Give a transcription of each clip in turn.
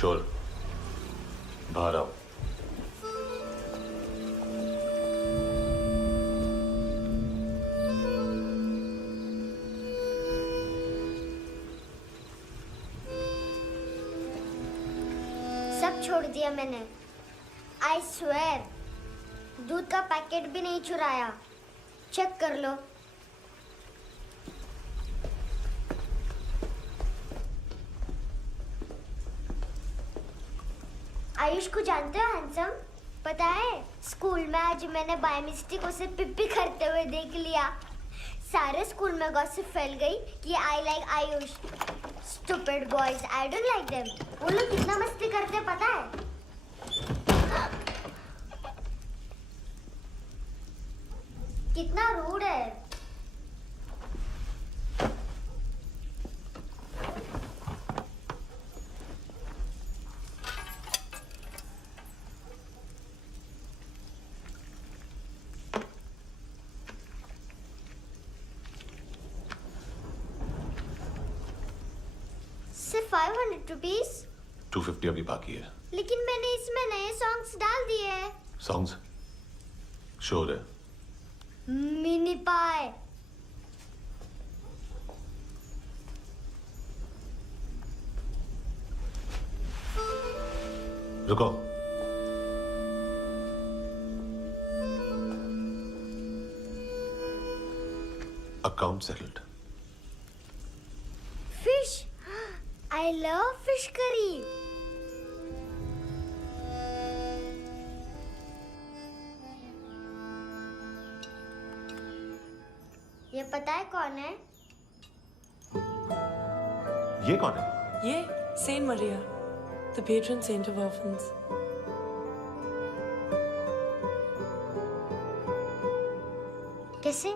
छोड़, बाहर आओ। सब छोड़ दिया मैंने। आई स्वेयर, दूध का पैकेट भी नहीं चुराया। चेक कर लो। आयुष को जानते हो हैंडसम? पता है, स्कूल में आज मैंने बाय मिस्टेक उसे पिप्पी करते हुए देख लिया। सारे स्कूल में गॉसिप फैल गई कि I like Ayush. Stupid boys, I don't like them. वो लोग कितना मस्ती करते हैं पता है? कितना रूड है। सिर्फ 500 रुपीस। 250 अभी बाकी है। लेकिन मैंने इसमें नए सॉन्ग्स डाल दिए हैं। सॉन्ग्स? श्योर है? मिनी पाए। रुको। Account settled. Fish, I love fish curry. ये पता है कौन है? ये कौन है? ये saint Maria, the patron saint of orphans. कैसे?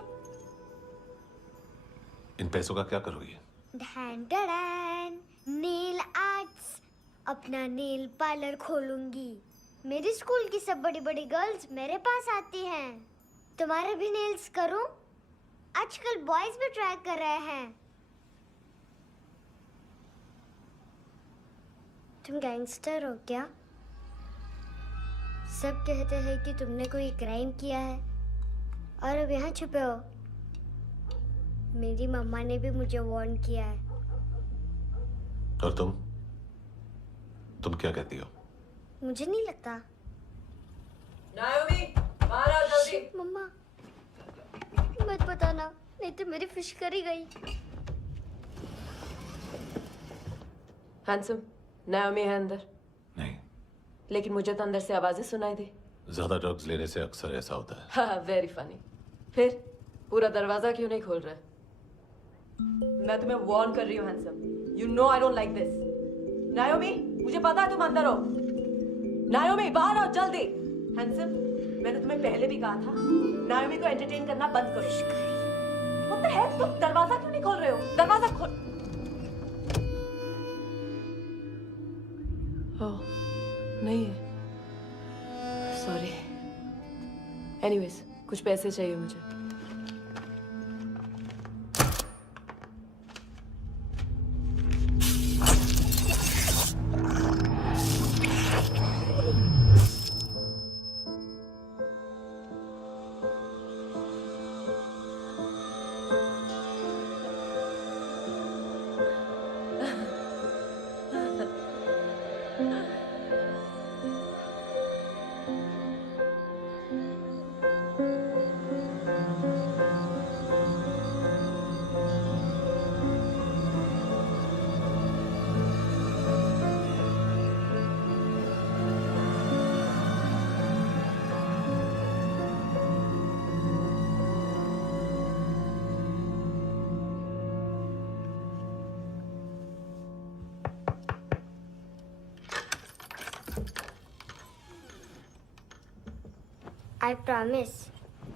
इन पैसों का क्या करोगी? ढैन ढैन, नेल आर्ट्स। अपना नेल पार्लर खोलूंगी। मेरी स्कूल की सब बड़ी बड़ी गर्ल्स मेरे पास आती हैं। तुम्हारे भी नेल्स करूं? आजकल बॉयज भी ट्राई कर रहे हैं। तुम गैंगस्टर हो क्या? सब कहते हैं कि तुमने कोई क्राइम किया है और अब यहाँ छुपे हो। मेरी मम्मा ने भी मुझे वार्न किया है। और तुम क्या कहती हो? मुझे नहीं लगता। नायोमी, बाहर आओ जल्दी। मम्मा, मत बताना, नहीं तो मेरी फिश करी गई। हैंडसम, नायोमी है अंदर। नहीं। लेकिन मुझे तो अंदर से आवाजें सुनाई दी। ज्यादा ड्रग्स लेने से अक्सर ऐसा होता है। हाँ, वेरी फनी। फिर पूरा दरवाजा क्यों नहीं खोल रहे? मैं तुम्हें वार्न कर रही हूँ handsome. You know I don't like this. नायोमी, मुझे पता है तुम अंदर हो। नायोमी, बाहर आओ जल्दी। हैंडसम, मैंने तुम्हें पहले भी कहा था नायोमी को एंटरटेन करना बंद करो। What the heck? तुम दरवाजा क्यों नहीं खोल रहे हो? दरवाजा खोल। ओह, नहीं है। सॉरी। एनीवेज, कुछ पैसे चाहिए मुझे। आई प्रॉमिस,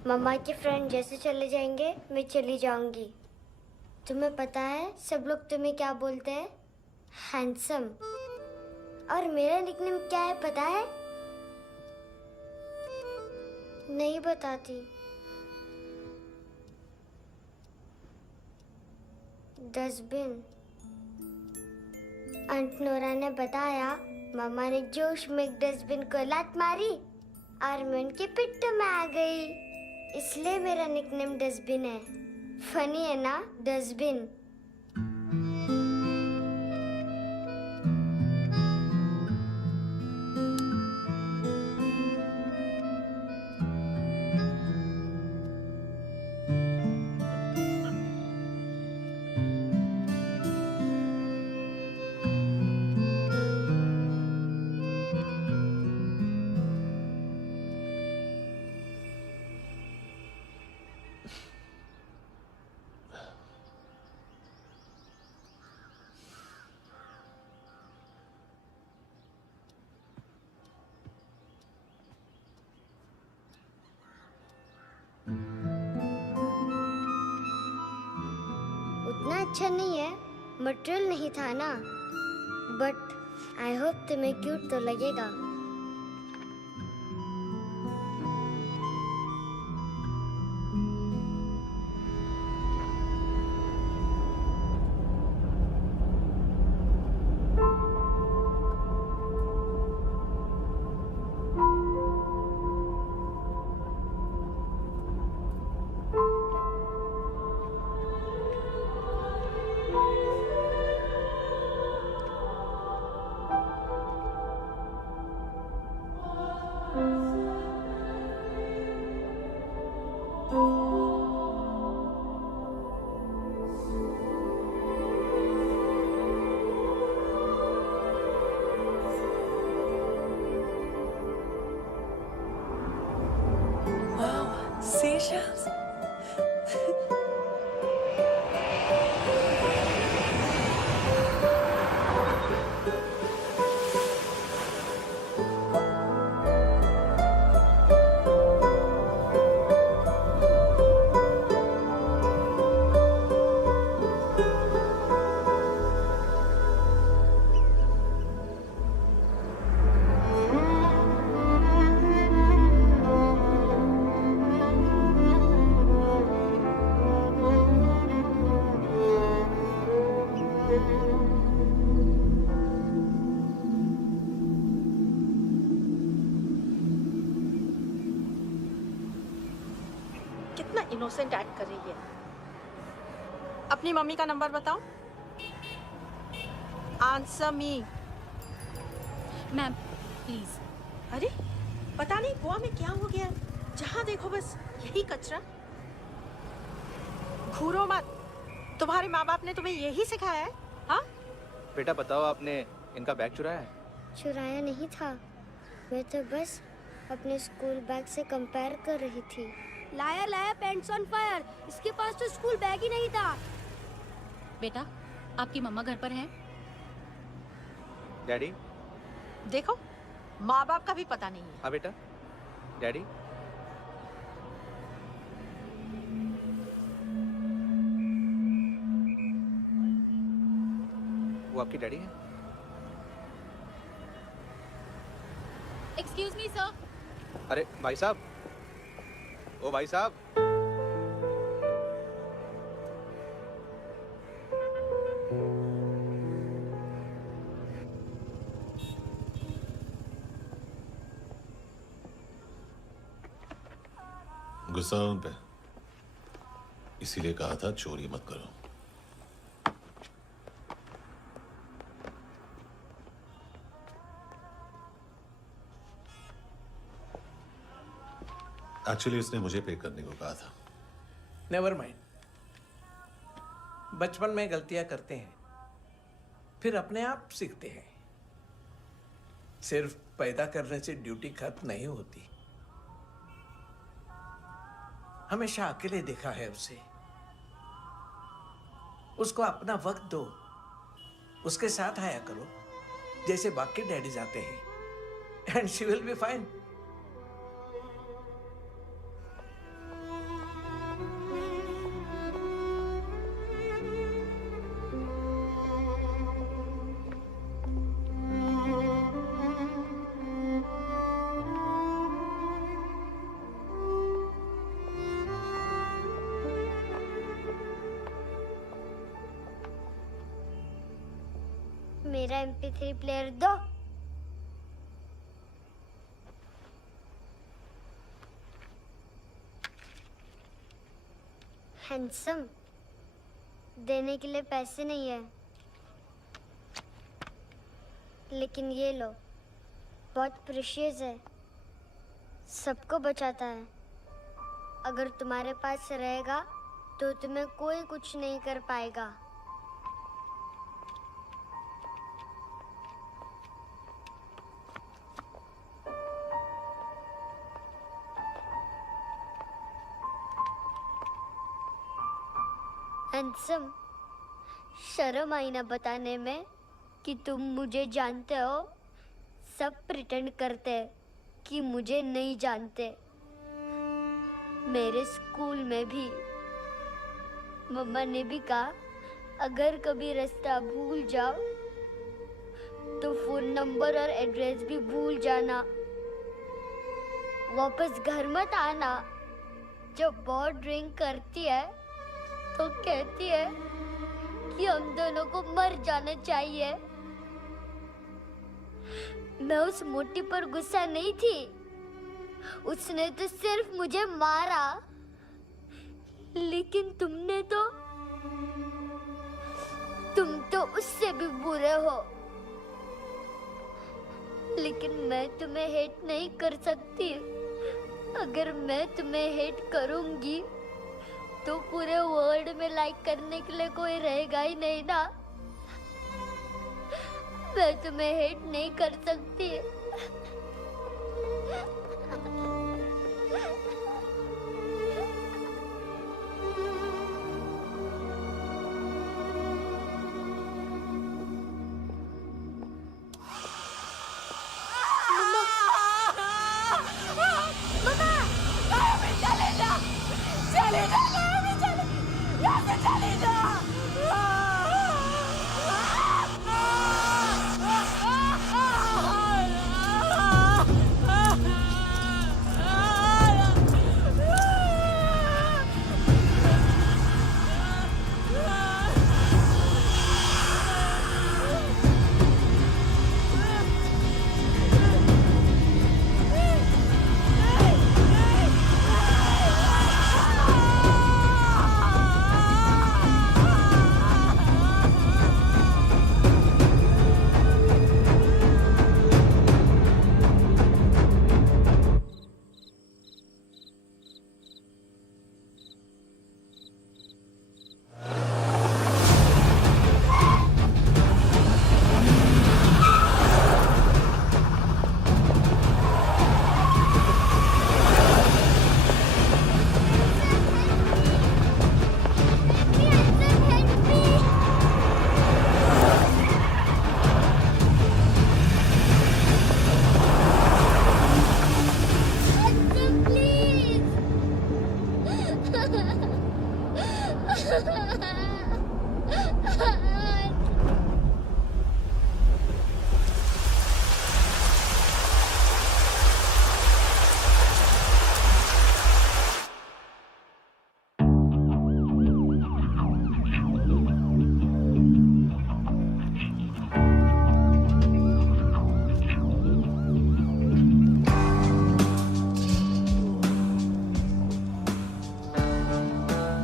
मम्मा के फ्रेंड जैसे चले जाएंगे मैं चली जाऊंगी। तुम्हें पता है सब लोग तुम्हें क्या बोलते हैं? हैंडसम। और मेरा निकनेम क्या है पता है? नहीं बताती। डस्टबिन। आंट नोरा ने बताया मामा ने जोश में एक डस्टबिन को लात मारी और मैं उनके पिट्ठू में आ गई। इसलिए मेरा निकनेम डस्टबिन है। फनी है ना, डस्टबिन। उतना अच्छा नहीं है, मटेरियल नहीं था ना, बट आई होप तुम्हें क्यूट तो लगेगा। Seashells? कितना इनोसेंट एक्ट कर रही है। अपनी मम्मी का नंबर बताओ। Answer me. Ma'am please. अरे पता नहीं गोवा में क्या हो गया, जहाँ देखो बस यही कचरा। घूरो मत, तुम्हारे माँ बाप ने तुम्हें यही सिखाया है? हाँ बेटा बताओ, आपने इनका बैग चुराया है? चुराया नहीं था, मैं तो बस अपने स्कूल बैग से कंपेयर कर रही थी। लाया लाया पैंट्स ऑन फायर, इसके पास तो स्कूल बैग ही नहीं था। बेटा आपकी मम्मा घर पर हैं? डैडी? देखो, माँ बाप का भी पता नहीं है। हाँ बेटा। डैडी? वो आपकी डैडी है? Excuse me sir. अरे भाई साहब, ओ भाई साहब। गुस्सा उन पे, इसीलिए कहा था चोरी मत करो। एक्चुअली उसने मुझे पे करने को कहा था। नेवर माइंड, बचपन में गलतियां करते हैं, फिर अपने आप सीखते हैं। सिर्फ पैदा करने से ड्यूटी खत्म नहीं होती। हमेशा अकेले देखा है उसे। उसको अपना वक्त दो, उसके साथ आया करो जैसे बाकी डैडीज आते हैं, and she will be fine. मेरा MP3 प्लेयर दो। हैंडसम, देने के लिए पैसे नहीं है, लेकिन ये लो, बहुत प्रेशियस है, सबको बचाता है। अगर तुम्हारे पास रहेगा तो तुम्हें कोई कुछ नहीं कर पाएगा। हैंडसम, शर्म आई ना बताने में कि तुम मुझे जानते हो। सब प्रिटेंड करते हैं कि मुझे नहीं जानते। मेरे स्कूल में भी मम्मा ने भी कहा, अगर कभी रास्ता भूल जाओ तो फोन नंबर और एड्रेस भी भूल जाना। वापस घर मत आना। जब बहुत ड्रिंक करती है तो कहती है कि हम दोनों को मर जाना चाहिए। मैं उस मोटी पर गुस्सा नहीं थी, उसने तो सिर्फ मुझे मारा। लेकिन तुम तो उससे भी बुरे हो। लेकिन मैं तुम्हें हेट नहीं कर सकती। अगर मैं तुम्हें हेट करूंगी तो पूरे वर्ल्ड में लाइक करने के लिए कोई रहेगा ही नहीं ना। मैं तुम्हें हेट नहीं कर सकती।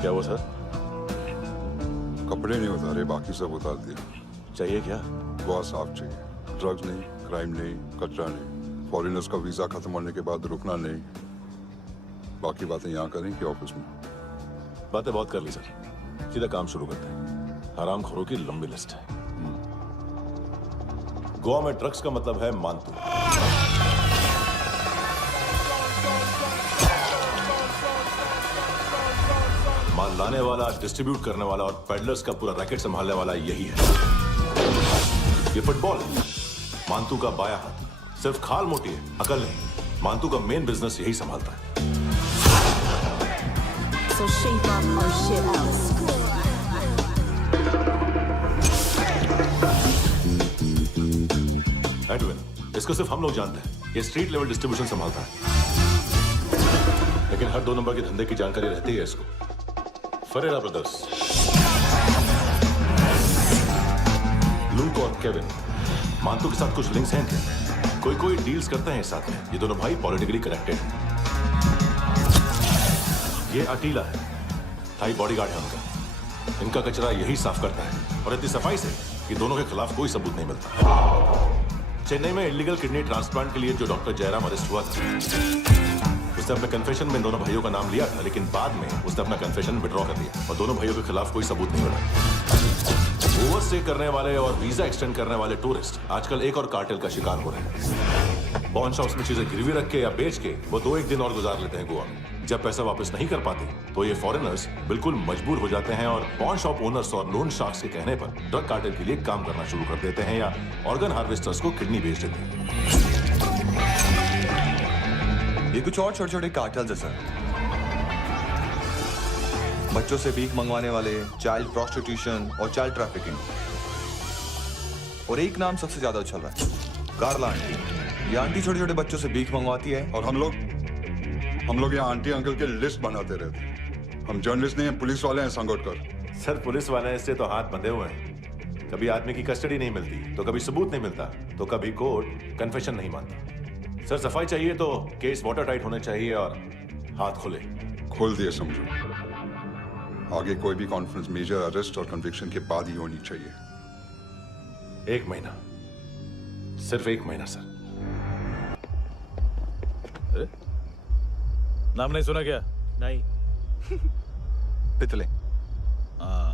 क्या हुआ सर? कपड़े नहीं उतारे, बाकी सब उतार दिया। चाहिए क्या? बहुत साफ चाहिए। ड्रग्स नहीं, क्राइम नहीं, कचरा नहीं। फॉरेनर्स का वीजा खत्म होने के बाद रुकना नहीं। बाकी बातें यहाँ करें कि ऑफिस में? बातें बहुत कर ली सर, सीधा काम शुरू करते हैं। हरामखोरों की लंबी लिस्ट है। गोवा में ड्रग्स का मतलब है मानतू। माल लाने वाला, डिस्ट्रीब्यूट करने वाला और पेडलर्स का पूरा रैकेट संभालने वाला यही है। ये फुटबॉल है, मानतू का बाया हाथ। सिर्फ खाल मोटी है, अकल नहीं। मानतू का मेन बिजनेस यही संभालता है। So shape up our shit out. Edwin, इसको सिर्फ हम लोग जानते हैं। ये स्ट्रीट लेवल डिस्ट्रीब्यूशन संभालता है, लेकिन हर 2 नंबर के धंधे की जानकारी रहती है इसको। फरेरा ब्रदर्स, लूक और केविन, मानतू के साथ कुछ लिंक्स हैं क्या? कोई डील्स करते हैं साथ में। ये दोनों भाई पॉलिटिकली कनेक्टेड हैं। ये अटीला है, थाई बॉडीगार्ड है उनका। इनका कचरा यही साफ करता है और इतनी सफाई से कि दोनों के खिलाफ कोई सबूत नहीं मिलता। चेन्नई में इलीगल किडनी ट्रांसप्लांट के लिए जो डॉक्टर जयराम अरेस्ट हुआ था, उसने अपने कन्फेशन में दोनों भाइयों का नाम लिया था, लेकिन बाद में उसने अपना कन्फेशन विड्रॉ कर दिया और दोनों भाइयों के खिलाफ कोई सबूत नहीं मिला। ओवरस्टे करने वाले और वीजा एक्सटेंड करने वाले टूरिस्ट आजकल एक और कार्टेल का शिकार हो रहे हैं। पॉन शॉप्स में चीजें गिरवी रख के या बेच के वो 2-1 दिन और गुजार लेते हैं गोवा में। जब पैसा वापस नहीं कर पाते तो ये फॉरेनर्स बिल्कुल मजबूर हो जाते हैं और पॉन शॉप ओनर्स और लोन शार्क्स के कहने पर ड्रग कार्टेल के लिए काम करना शुरू कर देते हैं या ऑर्गन हार्वेस्टर्स को किडनी बेच देते हैं। ये कुछ और छोटे छोटे कार्टेल्स है सर। बच्चों से भीख मंगवाने वाले, चाइल्ड प्रोस्टिट्यूशन और चाइल्ड ट्रैफिकिंग। और एक नाम सबसे ज्यादा उछल रहा है, कार्ला आंटी। ये आंटी छोटे छोटे बच्चों से भीख मंगवाती है और हम लोग यहाँ आंटी अंकल के लिस्ट बनाते रहते हैं। हम जर्नलिस्ट नहीं हैं, पुलिस वाले हैं संगोटकर। सर पुलिस वाले इससे तो हाथ बंधे हुए हैं। कभी आदमी की कस्टडी नहीं मिलती तो कभी सबूत नहीं मिलता तो कभी कोर्ट कन्फेशन नहीं मानता। सर सफाई चाहिए तो केस वाटर टाइट होने चाहिए और हाथ खुले। खोल दिए समझो। आगे कोई भी कॉन्फ्रेंस मेजर अरेस्ट और कन्विक्शन के बाद ही होनी चाहिए। 1 महीना, सिर्फ 1 महीना सर। नाम नहीं सुना क्या? नहीं। पितले। हाँ,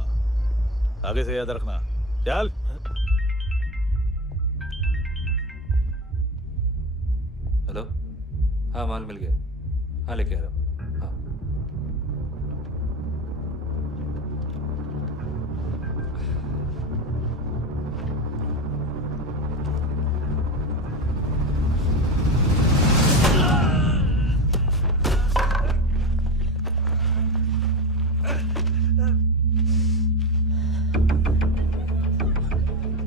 आगे से याद रखना। चल। हेलो, हाँ माल मिल गया। हाँ लेके आ रहा हूँ। हाँ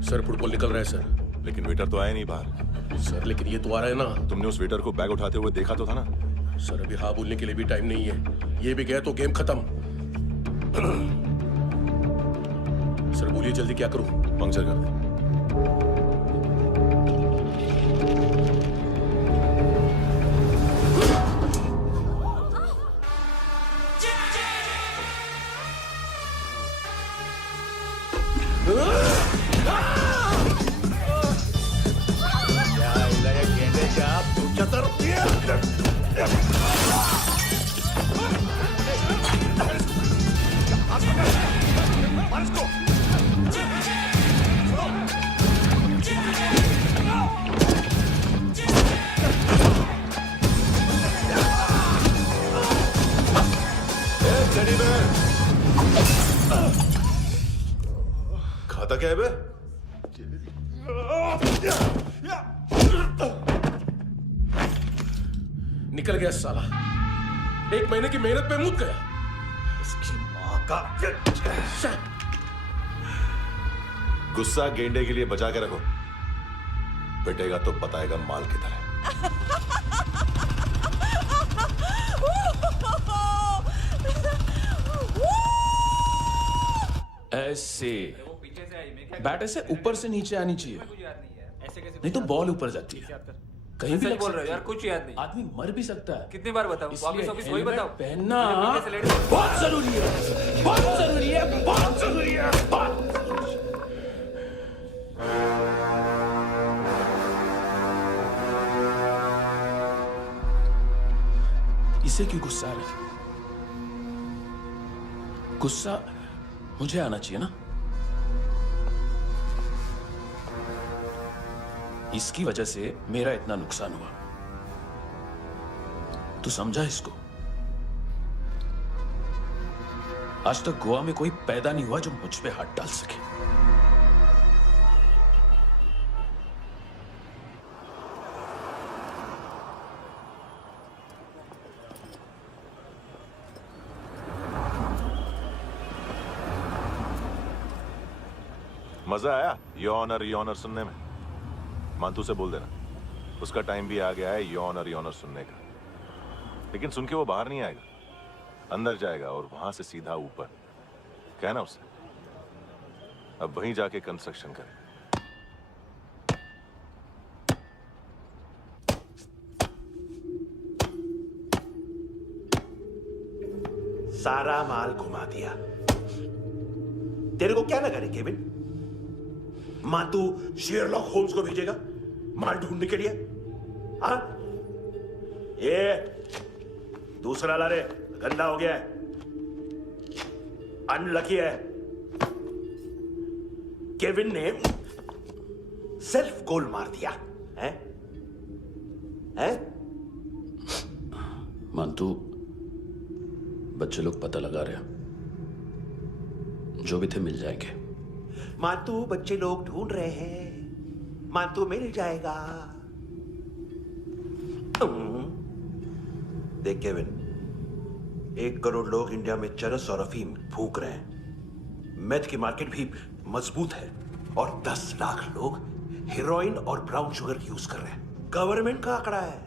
सर फुटबॉल निकल रहा है सर। लेकिन वेटर तो आया नहीं बाहर। सर लेकिन ये तो आ रहा है ना। तुमने उस वेटर को बैग उठाते हुए देखा तो था ना? सर अभी हाँ बोलने के लिए भी टाइम नहीं है। ये भी गया तो गेम खत्म। सर बोलिए जल्दी क्या करूं? पंक्चर कर दे। खाता क्या है बे? निकल गया साला। 1 महीने की मेहनत पे मुद गया। इसकी माँ का। गुस्सा गेंडे के लिए बचा के रखो, पिटेगा तो बताएगा माल किधर है। ऐसे बैट ऐसे ऊपर से नीचे आनी चाहिए, नहीं तो बॉल ऊपर जाती है। कहीं भी बोल रहे हो यार, कुछ याद नहीं। आदमी मर भी सकता है। कितनी बार बताऊं? वापस ऑफिस वही बताओ। पहनना बहुत जरूरी है, बहुत जरूरी है, बहुत जरूरी है, बहुत। इसे क्यों गुस्सा आ रहा है? गुस्सा मुझे आना चाहिए ना। इसकी वजह से मेरा इतना नुकसान हुआ। तू समझा इसको? आज तक गोवा में कोई पैदा नहीं हुआ जो मुझ पे हाथ डाल सके। मजा आया यॉनर सुनने में? मानतू से बोल देना उसका टाइम भी आ गया है यॉनर सुनने का। लेकिन सुन के वो बाहर नहीं आएगा, अंदर जाएगा और वहां से सीधा ऊपर। कहना उसे अब वहीं जाके कंस्ट्रक्शन करे। सारा माल घुमा दिया। तेरे को क्या लगा रे केविन? मां तू शेरलॉक होम्स को भेजेगा माल ढूंढने के लिए? हाँ, ये दूसरा ला रे, गंदा हो गया है, अनलकी है। केविन ने सेल्फ गोल मार दिया है? मानतू, बच्चे लोग पता लगा रहे हैं, जो भी थे मिल जाएंगे। मातू, बच्चे लोग ढूंढ रहे हैं, मातू मिल जाएगा। देख केविन, 1 करोड़ लोग इंडिया में चरस और अफीम फूंक रहे हैं। मेथ की मार्केट भी मजबूत है और 10 लाख लोग हेरोइन और ब्राउन शुगर यूज कर रहे हैं। गवर्नमेंट का आंकड़ा है,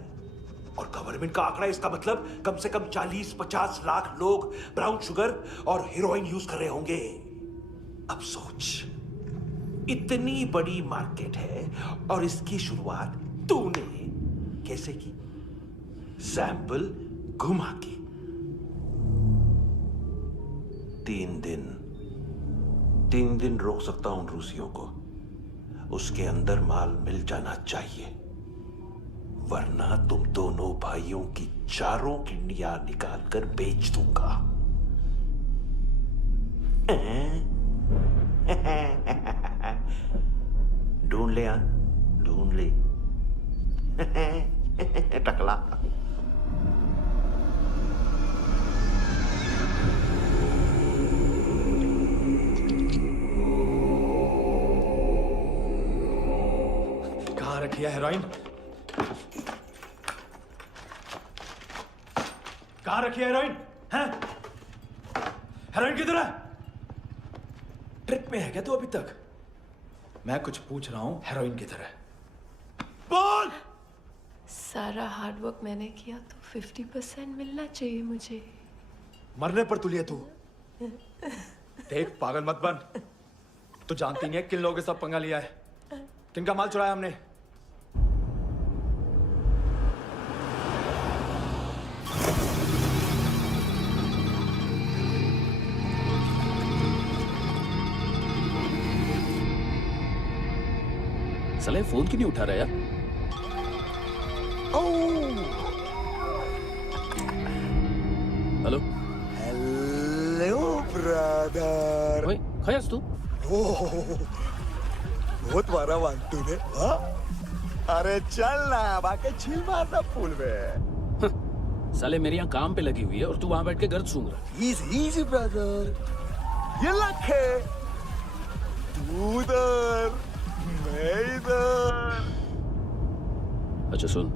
और गवर्नमेंट का आंकड़ा, इसका मतलब कम से कम 40-50 लाख लोग ब्राउन शुगर और हेरोइन यूज कर रहे होंगे। अब सोच, इतनी बड़ी मार्केट है और इसकी शुरुआत तूने कैसे की? सैंपल घुमा के। 3 दिन रोक सकता हूं रूसियों को, उसके अंदर माल मिल जाना चाहिए, वरना तुम दोनों भाइयों की चारों किडनियां निकाल कर बेच दूंगा। ढूंढ ले, ढूंढ ले टकला। कहाँ रखी है हेरोइन? कहाँ रखी है हेरोइन? हैं? हेरोइन किधर है? ट्रिप में है क्या तू अभी तक? मैं कुछ पूछ रहा हूँ, हेरोइन किधर है? बोल! सारा हार्डवर्क मैंने किया तो 50% मिलना चाहिए मुझे। मरने पर तुलिए तू। देख, पागल मत बन। तू जानती नहीं है किन लोगों के साथ पंगा लिया है, किनका माल चुराया हमने। साले फोन क्यों नहीं उठा रहा यार? Hello hello brother. ओए, खयास तू? बहुत मारा मानतू ने। हाँ? अरे चल ना, बाकी चिल मारना पूल में। साले मेरी यहाँ काम पे लगी हुई है और तू वहां बैठ के गर्द सूंघ रहा। इजी ब्रदर, ये लक है। तू उधर, मैं इधर। अच्छा सुन,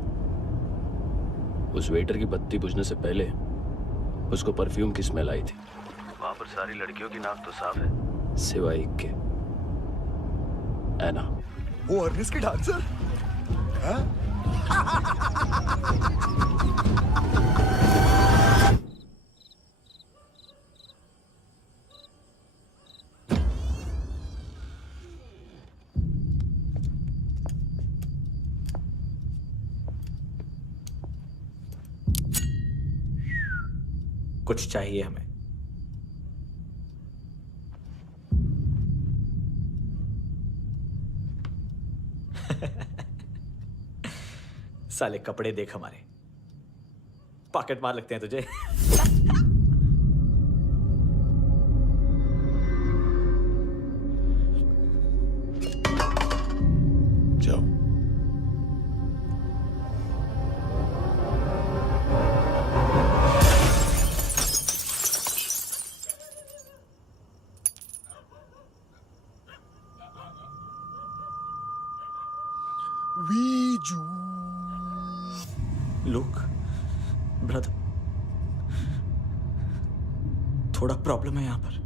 उस वेटर की बत्ती बुझने से पहले उसको परफ्यूम की स्मेल आई थी। वहां पर सारी लड़कियों की नाक तो साफ है, सिवाय एक के, एना। वो अर्निस की डांसर? हाँ? कुछ चाहिए हमें। साले कपड़े देख हमारे, पॉकेट मार लगते हैं तुझे। जाओ। लुक ब्रदर, थोड़ा प्रॉब्लम है यहाँ पर।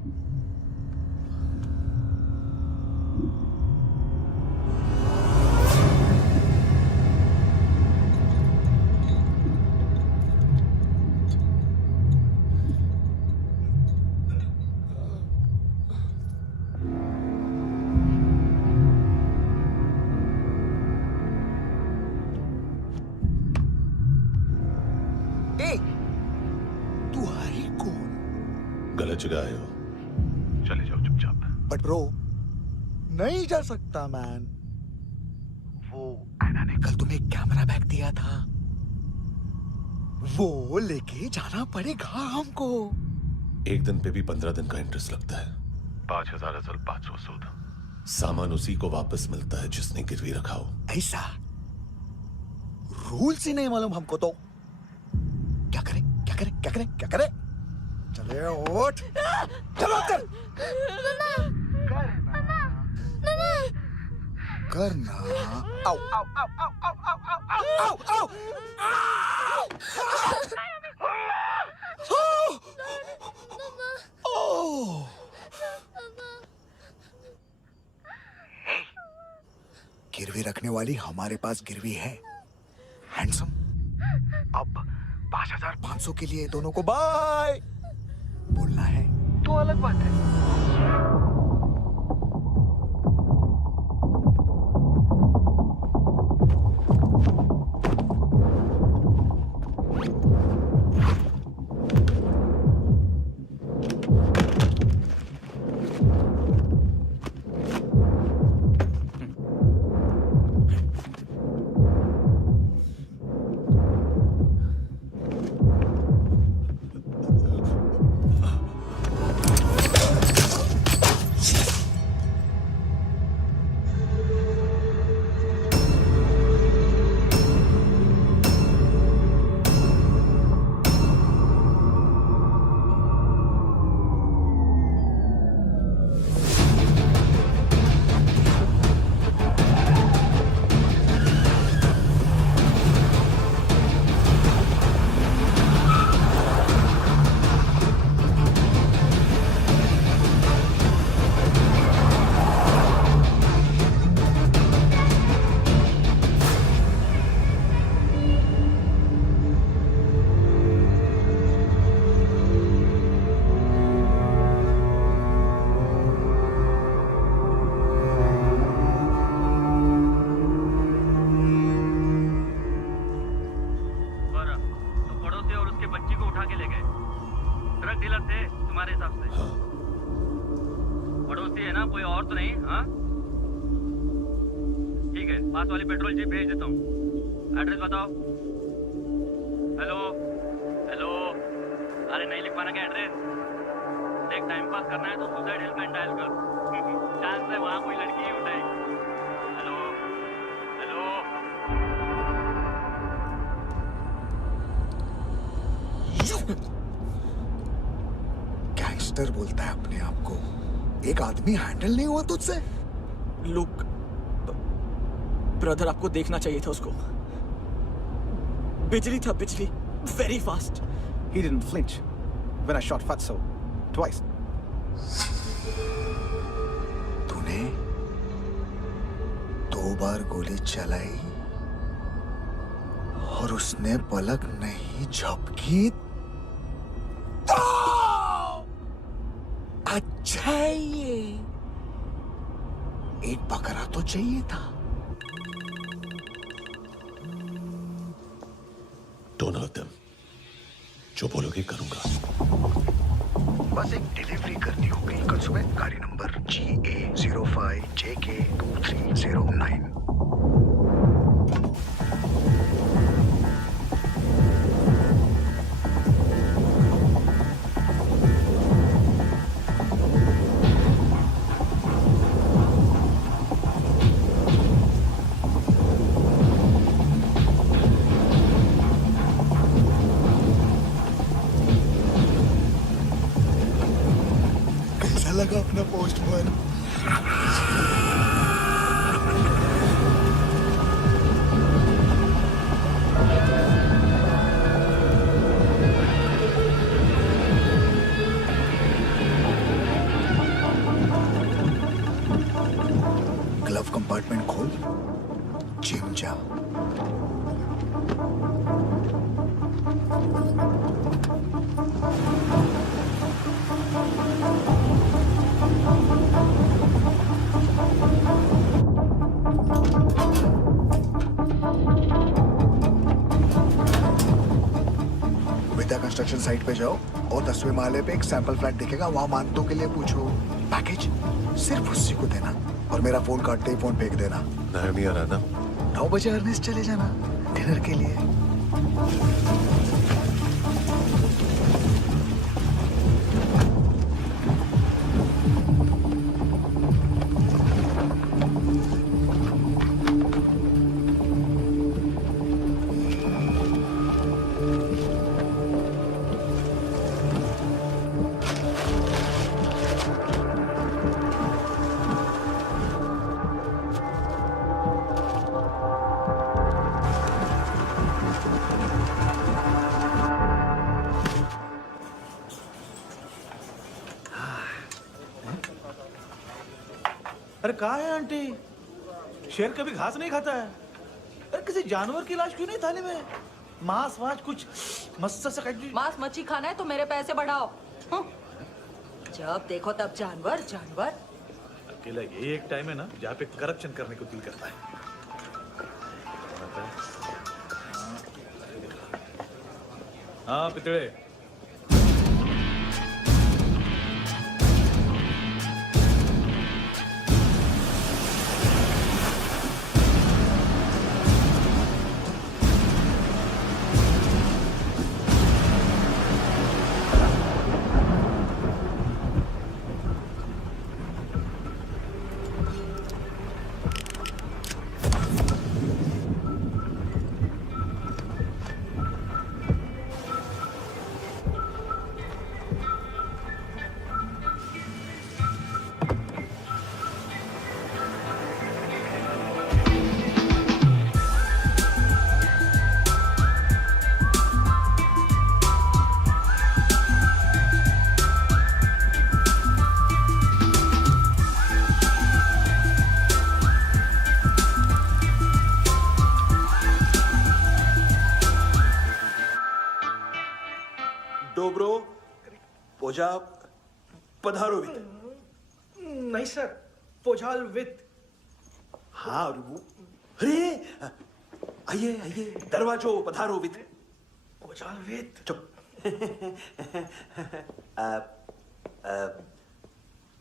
ए, तू है कौन? गलत जगह आए हो, चले जाओ चुपचाप। बट ब्रो, नहीं जा सकता मैन। वो एना ने कल तुम्हें एक कैमरा बैग दिया था, वो लेके जाना पड़ेगा हमको। एक दिन पे भी 15 दिन का इंटरेस्ट लगता है। 5,000 असल 500 सूद। सामान उसी को वापस मिलता है जिसने गिरवी रखा हो। ऐसा रूल्स ही नहीं मालूम हमको तो। क्या करें क्या करें क्या करें क्या करें? चले उठ, चलो कर करना। आओ आओ आओ आओ आओ आओ आओ आओ आओ। गिरवी रखने वाली हमारे पास गिरवी है। हैंडसम, अब 5,500 के लिए दोनों को बाय बोलना है तो अलग बात है। पास वाली पेट्रोल जीप भेज देता हूँ। एड्रेस बताओ। हेलो हेलो, अरे नहीं लिख पाना क्या एड्रेस? देख, टाइम पास करना है तो सुसाइड हेल्पलाइन डायल कर। चांस है वहाँ कोई लड़की ही उठाएगी। Hello hello. गैंगस्टर बोलता है अपने आप को। एक आदमी हैंडल नहीं हुआ तुझसे? लुक ब्रदर, आपको देखना चाहिए था उसको। बिजली था, बिजली, very fast. He didn't flinch when I shot Fatso twice. तूने 2 बार गोली चलाई और उसने पलक नहीं झपकी तो अच्छा है ये। एक बकरा तो चाहिए था। Don't hurt them. जो बोलोगे करूंगा। बस एक डिलीवरी करनी होगी कल सुबह। गाड़ी नंबर GA05JK2309। लगा अपना पोस्टमैन। ग्लव कंपार्टमेंट खोल, जिम जा। Construction साइट पे जाओ और 10वें माले पे एक सैंपल फ्लैट दिखेगा, वहां मानतों के लिए पूछो। पैकेज सिर्फ उसी को देना और मेरा फोन काटते ही फोन फेंक देना। नायोमी आ रहा ना? 9 बजे अर्नेस्ट चले जाना डिनर के लिए। अरे कहा है आंटी? शेर कभी घास नहीं खाता है। अरे किसी जानवर की लाश क्यों नहीं थाली में? मांस वास कुछ मस्त सा मांस मच्छी खाना है तो मेरे पैसे बढ़ाओ। जब देखो तब जानवर जानवर। अकेला ये एक टाइम है ना जहाँ पे करप्शन करने को दिल करता है। हाँ पितड़े। डोब्रो पोजा पधारोवित। नहीं सर, पोजाल विथ। हाँ और वो अरे आइए आइए दरवाजो पधारोवित। पोजाल विथ। चुप।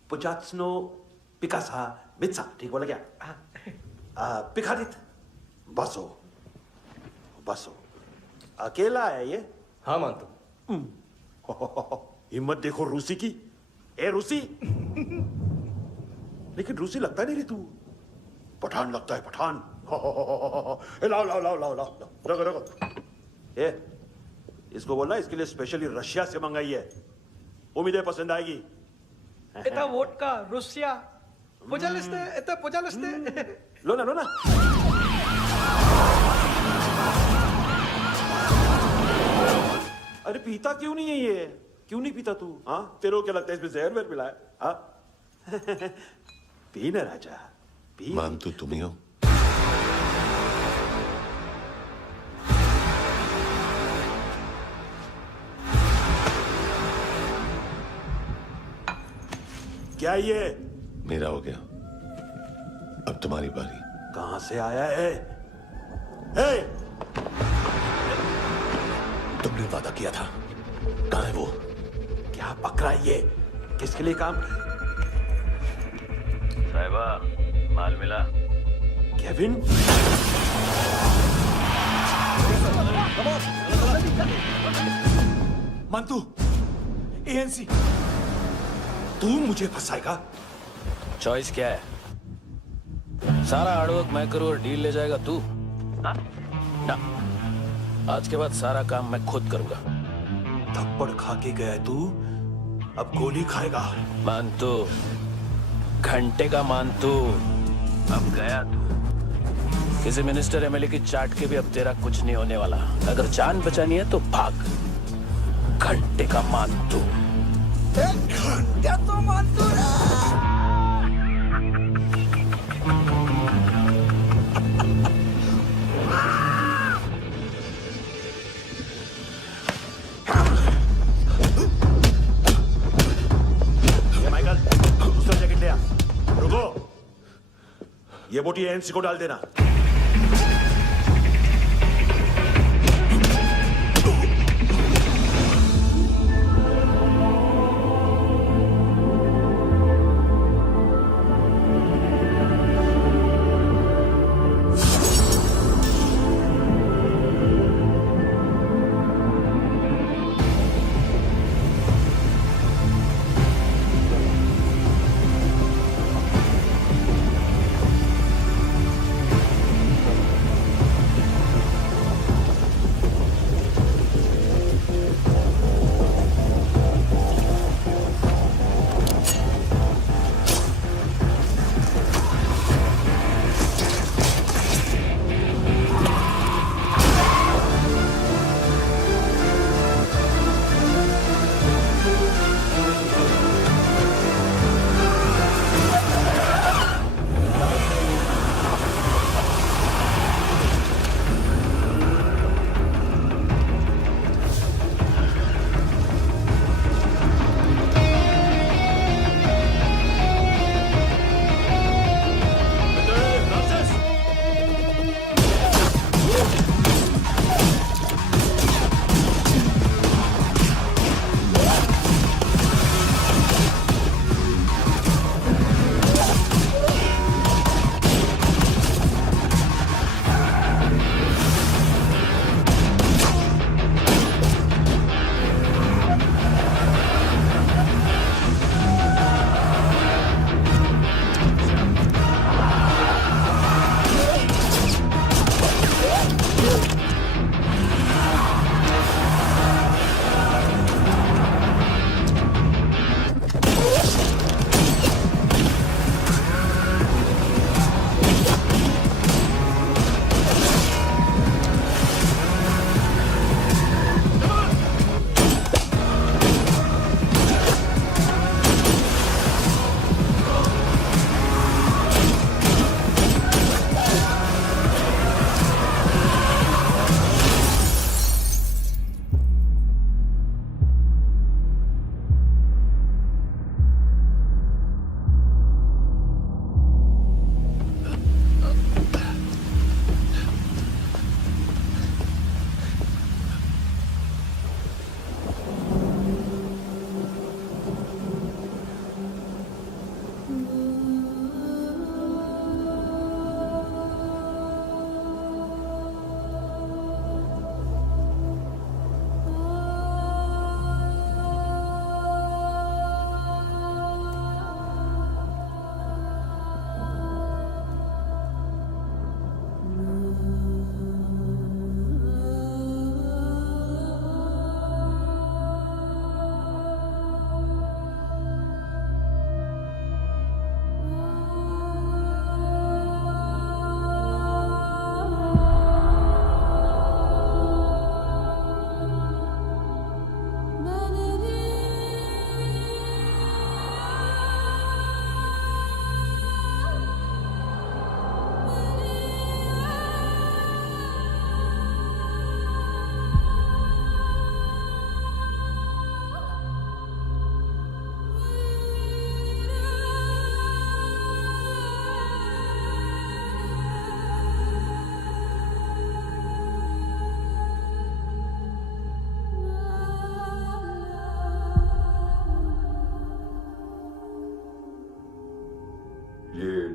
पुजात्सनो पिकासा मित्सा, ठीक बोला क्या? पिखादित बसो बसो। अकेला है ये? हाँ मानतो। हिम्मत देखो रूसी की। ए रूसी। लेकिन रूसी लगता नहीं रे तू, पठान लगता है पठान। लाओ लाओ लाओ लाओ लाओ रखो रखो। ए इसको बोलना इसके लिए स्पेशली रशिया से मंगाई है, उम्मीद है पसंद आएगी। इतना वोडका रुसिया पोजालिस्ते इतना पोजालिस्ते। लो ना लो ना। अरे पीता क्यों नहीं है ये? क्यों नहीं पीता तू? हाँ तेरे को क्या लगता है इसमें जहर वहर मिला है? हाँ पी ना राजा पी। मान तू तुम ही हो। क्या ये? मेरा हो गया, अब तुम्हारी बारी। कहां से आया है? हे! तुमने वादा किया था, कहां है वो? क्या पकड़ा ये? किसके लिए काम? साहिबा माल मिला? केविन? मंतू, एएनसी। तू मुझे फंसाएगा? चॉइस क्या है? सारा हार्डवर्क मैं करूं और डील ले जाएगा तू? ना, आज के बाद सारा काम मैं खुद करूंगा। थप्पड़ खा के गया तू, अब गोली खाएगा। मानतू, घंटे का मानतू, अब गया तू। किसी मिनिस्टर एमएलए की चाट के भी अब तेरा कुछ नहीं होने वाला। अगर जान बचानी है तो भाग। घंटे का मानतू। घंटे तो मानतू रे। माइकल, दूसरा जैकेट ले आ। रुको, ये बोटी एएनसी को डाल देना।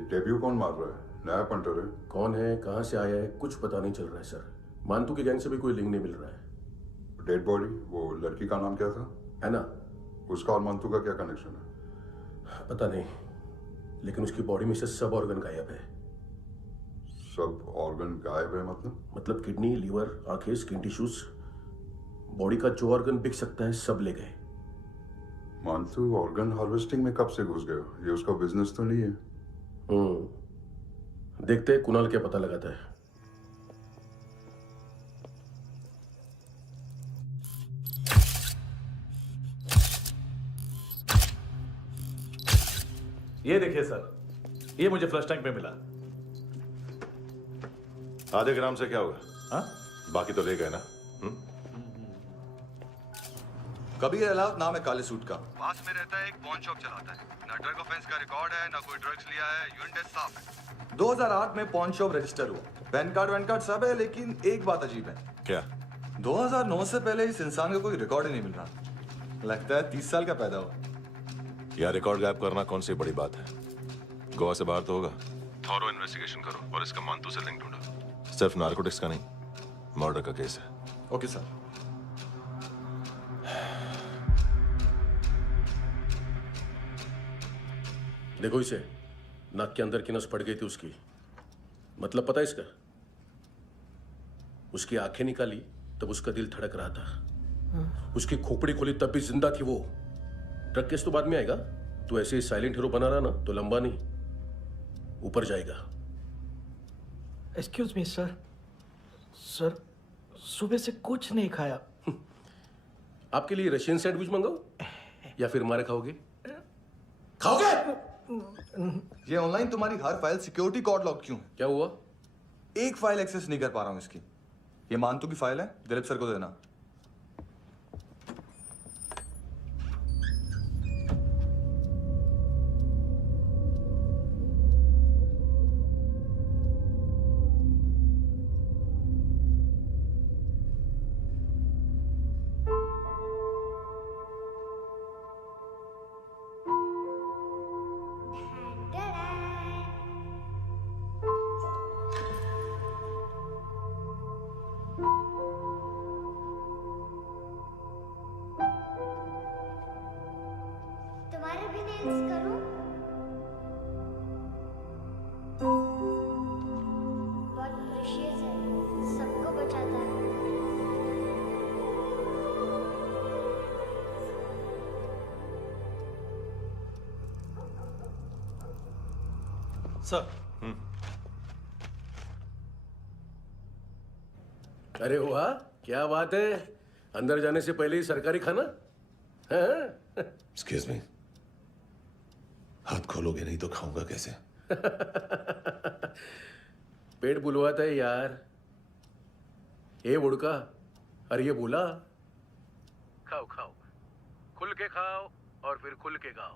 डेब्यू कौन मार रहा है? नया पंटर है। कौन है, कहाँ से आया है, कुछ पता नहीं चल रहा है सर। मानतू के गैंग से भी कोई लिंक नहीं मिल रहा है। डेड बॉडी, वो लड़की का नाम क्या था? है ना? उसका और मानतू का क्या कनेक्शन है? पता नहीं, लेकिन उसकी बॉडी में से सब ऑर्गन गायब है। सब ऑर्गन गायब है मतलब किडनी, लीवर, आंखें, स्किन टिश्यूज, बॉडी का जो ऑर्गन बिक सकता है सब ले गए। मानतू ऑर्गन हार्वेस्टिंग में कब से घुस गया? ये उसका बिजनेस तो नहीं है? देखते हैं कुणाल क्या पता लगाता है। ये देखिए सर, ये मुझे फ्लश टैंक में मिला। आधे ग्राम से क्या होगा? हाँ? बाकी तो ले गए ना? कबीर अलाव नाम है काले सूट का। पास में रहता है, एक पॉन शॉप चलाता है। ना ड्रग ऑफेंस का रिकॉर्ड है, ना कोई ड्रग्स लिया है। यूरिन टेस्ट साफ है। 2008 में पॉन शॉप रजिस्टर हुआ। पैन कार्ड सब है, लेकिन एक बात अजीब है। क्या? 2009 से पहले इस इंसान का कोई रिकॉर्ड ही नहीं मिल रहा। लगता है 30 साल का पैदा हुआ। यह रिकॉर्ड गायब करना कौन सी बड़ी बात है? गोवा से बाहर तो होगा। थॉरो इन्वेस्टिगेशन करो और इसका मानतू से लिंक ढूंढो। सिर्फ नारकोटिक्स का नहीं, मर्डर का केस है। Okay sir. देखो इसे, नाक के अंदर की नस पड़ गई थी उसकी। मतलब पता है इसका? उसकी आंखें निकाली तब उसका दिल धड़क रहा था। उसकी खोपड़ी खोली तब भी जिंदा थी वो। ड्रग केस तो बाद में आएगा। तो ऐसे ही साइलेंट हीरो बना रहा ना तो लंबा नहीं, ऊपर जाएगा। Excuse me sir. सर, सुबह से कुछ नहीं खाया। आपके लिए रशियन सैंडविच मंगाओ या फिर हमारे खाओगे? खाओगे? ये ऑनलाइन तुम्हारी हर फाइल सिक्योरिटी कोड लॉक क्यों है? क्या हुआ? एक फाइल एक्सेस नहीं कर पा रहा हूं इसकी। ये मानतू की फाइल है, दिलीप सर को देना। तुम्हारे भी नेल्स करूं? बहुत प्रेशियस है, सबको बचाता है। सर। अरे वाह, क्या बात है। अंदर जाने से पहले ही सरकारी खाना। एक्सक्यूज मी, हाथ खोलोगे नहीं तो खाऊंगा कैसे? पेट बुलवाता है यार। ये बुड़का, अरे ये बोला। खाओ खाओ, खुल के खाओ और फिर खुल के खाओ।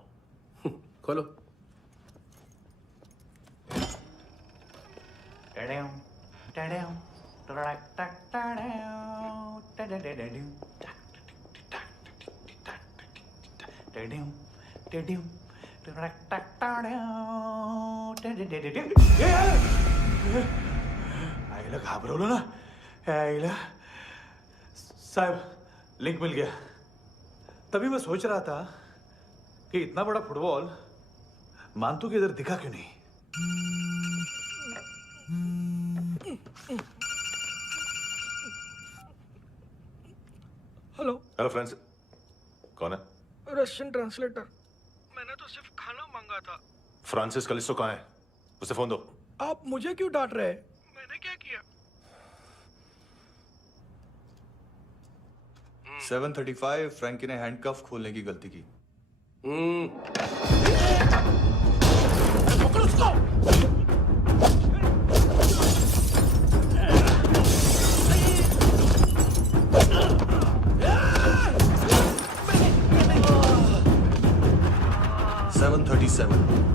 खोलो। आईला घाबरवलं ना? आईला साहब, लिंक मिल गया। तभी मैं सोच रहा था कि इतना बड़ा फुटबॉल मानतू के इधर दिखा क्यों नहीं? हेलो। हेलो फ्रेंड्स, कौन है? Russian translator. मैंने तो सिर्फ खाना मांगा था। फ्रांसिस कलिस्टो कहाँ है? उसे फोन दो। आप मुझे क्यों डांट रहे हैं? मैंने क्या किया? 735 फ्रैंकी ने हैंडकफ खोलने की गलती की। पकड़ो उसको। 737 737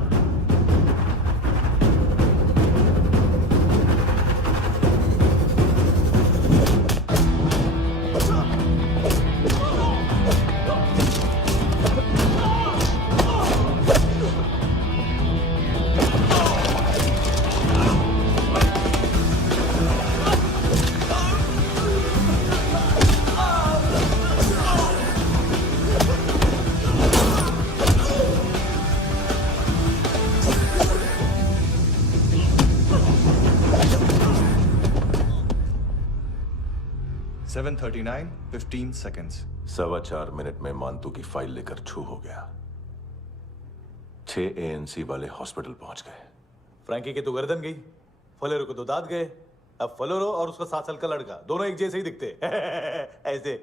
7:39, 15 seconds. 4.25 मिनट में मानतू की फाइल लेकर छू हो गया। 6 ANC वाले हॉस्पिटल पहुंच गए। फ्रैंकी की तो गर्दन गई, फलेरो को तो दांत गए। अब फलेरो और उसका 7 साल का लड़का दोनों एक जैसे ही दिखते ऐसे।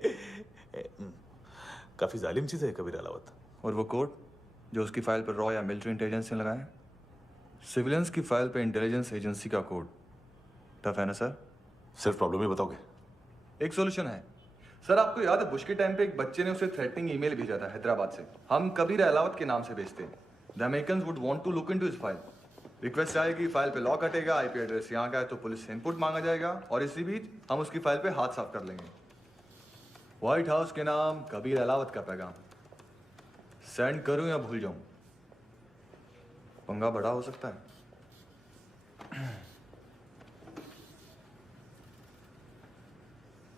काफी जालिम चीज है कबीर अलावत। और वो कोड जो उसकी फाइल पर रॉ या मिलिट्री इंटेलिजेंस ने लगाया, सिविलियंस की फाइल पे इंटेलिजेंस एजेंसी का कोड। टफ है ना सर? सिर्फ प्रॉब्लम ही बताओगे? एक सॉल्यूशन है सर। आपको याद है बुश के टाइम पे एक बच्चे ने उसे थ्रेटनिंग ईमेल भेजा था हैदराबाद से। हम कबीर अलावत के नाम से भेजते हैं। The Americans would want to look into his file. Request आएगी, फाइल पे लॉक हटेगा, आईपी एड्रेस यहाँ का है तो पुलिस से इनपुट मांगा जाएगा और इसी बीच हम उसकी फाइल पे हाथ साफ कर लेंगे। व्हाइट हाउस के नाम कबीर अलावत का पैगाम। सेंड करूं या भूल जाऊं? पंगा बड़ा हो सकता है।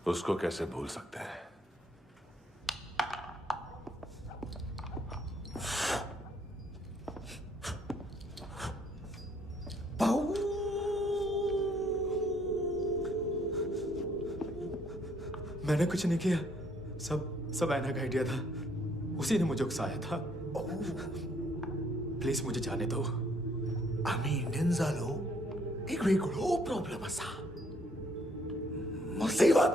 उसको कैसे भूल सकते हैं? मैंने कुछ नहीं किया, सब ऐना का आइडिया था। उसी ने मुझे उकसाया था। प्लीज मुझे जाने दो। आम्ही इंडियन्सालो एक वेगळो प्रॉब्लेम असा, मुसीबत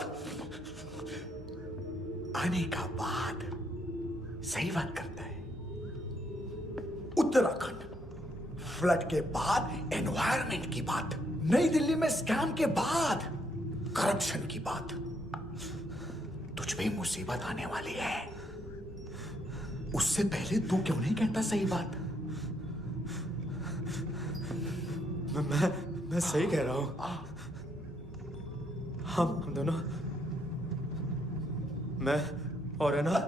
आने का बाद सही बात करता है। उत्तराखंड फ्लड के बाद एनवायरनमेंट की बात, नई दिल्ली में स्कैम के बाद करप्शन की बात। तुझ पे मुसीबत आने वाली है, उससे पहले तू क्यों नहीं कहता सही बात? मैं सही कह रहा हूं। हम दोनों, मैं और है ना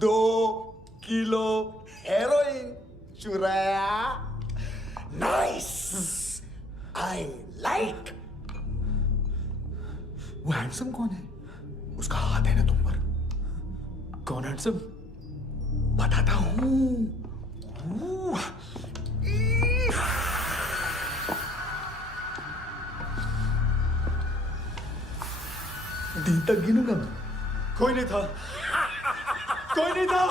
2 किलो हेरोइन चुराया। Nice, I like. वो हैंडसम कौन है? उसका हाथ है ना तुम पर? कौन हैंडसम? बताता हूं। दिन तक गिनूंगा मैं। कोई नहीं था, कोई नहीं था।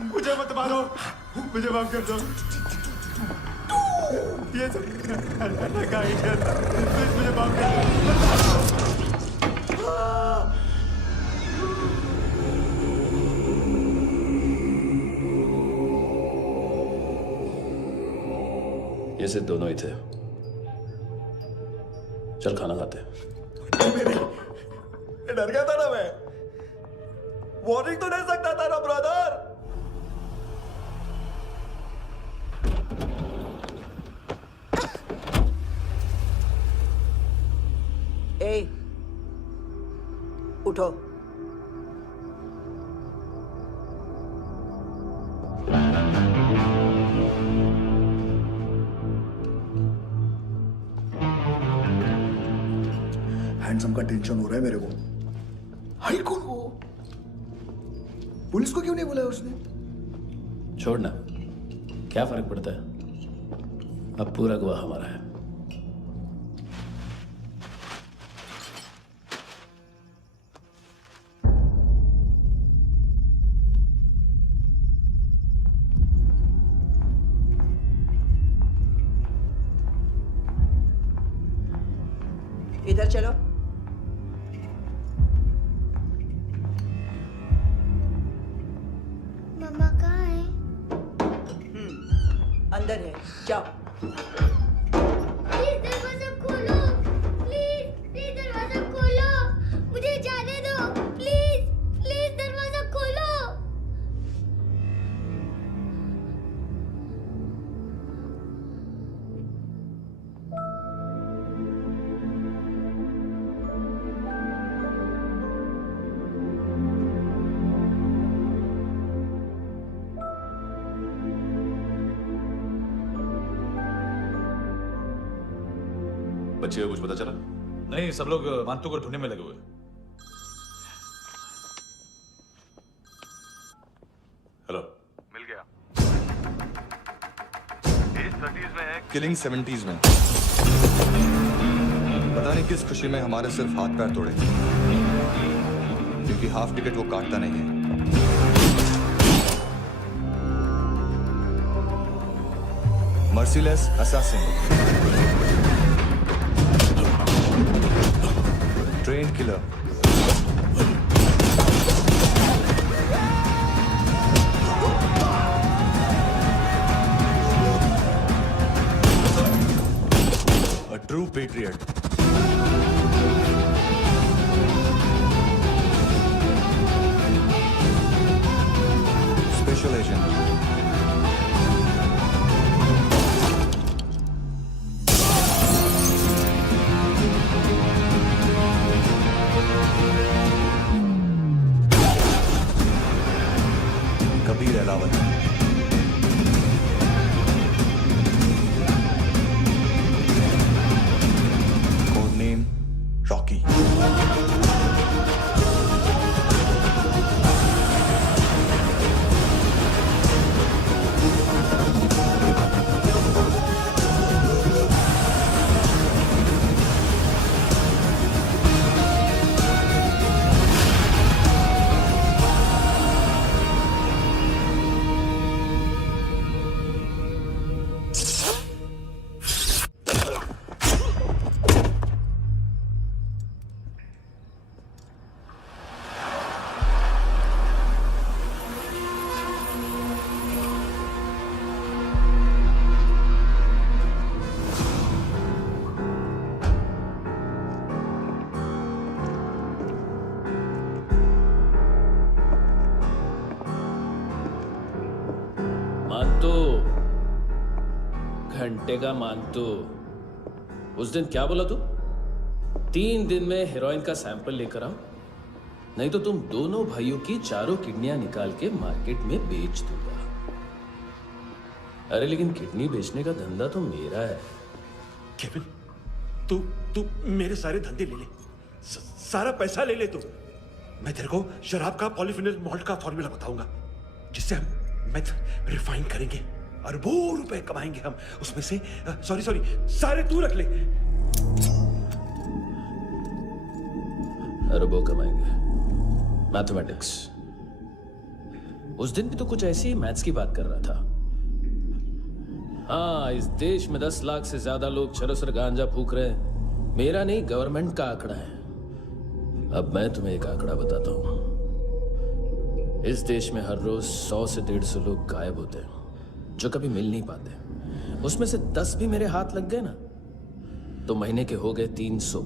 मुझे मत मारो, मुझे माफ कर दो। ये सब का आइडिया था। प्लीज मुझे माफ कर दो। ये सिर्फ दोनों ही थे। चल खाना खाते हैं। डर गया था ना मैं। वार्निंग तो दे सकता था ना ब्रदर। ए, उठो। हैंडसम का टेंशन हो रहा है मेरे को। हाई कौन वो? पुलिस को क्यों नहीं बुलाया उसने? छोड़ना, क्या फर्क पड़ता है? अब पूरा गवाह हमारा है। इधर चलो। मम्मा कहाँ है? अंदर है, जाओ। प्लीज दरवाजा खोलो, प्लीज दरवाजा खोलो, मुझे जाने दो। प्लीज दरवाजा खोलो। बच्चे को कुछ पता चला? नहीं, सब लोग मानतू को ढूंढने में लगे हुए। हेलो, मिल गया। इस 30s में है, किलिंग 70s में। पता नहीं किस खुशी में हमारे सिर्फ हाथ पैर तोड़े, क्योंकि हाफ टिकट वो काटता नहीं है। Merciless assassin, train killer, a true patriot. Special agent. Kabir Ahlawat. Code name Rocky. मानतो, घंटे का मानतो। उस दिन क्या बोला तू? 3 दिन में हेरोइन का सैंपल लेकर आओ, नहीं तो तुम दोनों भाइयों की चारों किडनियां निकाल के मार्केट में बेच दूंगा। अरे लेकिन किडनी बेचने का धंधा तो मेरा है। केविन, तू मेरे सारे धंधे ले ले, सारा पैसा ले ले तू। मैं तेरे को शराब का पॉलीफिनल मॉल्ट का फॉर्मूला बताऊंगा, जिससे हम मेथ रिफाइन करेंगे, अरबों रुपए कमाएंगे हम उसमें से। सॉरी सारे तू रख ले। अरबों कमाएंगे, मैथमेटिक्स। उस दिन भी तो कुछ ऐसी मैथ्स की बात कर रहा था। हाँ, इस देश में 10 लाख से ज्यादा लोग चरस और गांजा फूक रहे हैं। मेरा नहीं, गवर्नमेंट का आंकड़ा है। अब मैं तुम्हें एक आंकड़ा बताता हूं। इस देश में हर रोज 100 से 150 लोग गायब होते हैं, जो कभी मिल नहीं पाते। उसमें से 10 भी मेरे हाथ लग गए ना, तो महीने के हो गए 300,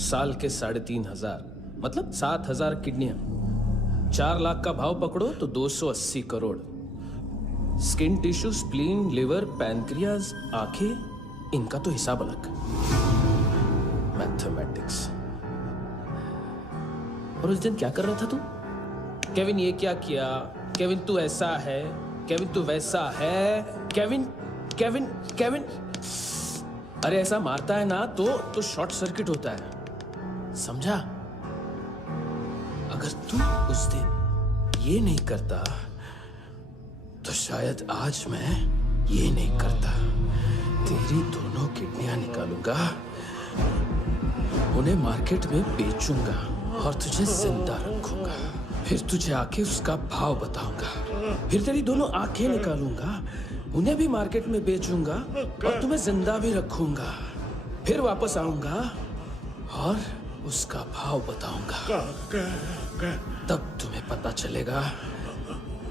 साल के 3500, मतलब 7000 किडनियां। 4 लाख का भाव पकड़ो तो 280 crore. Skin tissue, spleen, liver, pancreas, आंखें, इनका तो हिसाब अलग। मैथमेटिक्स। और उस दिन क्या कर रहा था तू? केविन ये क्या किया, केविन तू ऐसा है, केविन तू वैसा है, केविन केविन केविन। अरे ऐसा मारता है ना तो शॉर्ट सर्किट होता है, समझा? अगर तू उस दिन ये नहीं करता तो शायद आज मैं ये नहीं करता। तेरी दोनों किडनियां निकालूंगा, उन्हें मार्केट में बेचूंगा और तुझे जिंदा रखूंगा। फिर तुझे आके उसका भाव बताऊंगा। फिर तेरी दोनों आंखें निकालूंगा, उन्हें भी मार्केट में बेचूंगा और तुम्हें जिंदा भी रखूंगा। फिर वापस आऊंगा और उसका भाव बताऊंगा। तब तुम्हें पता चलेगा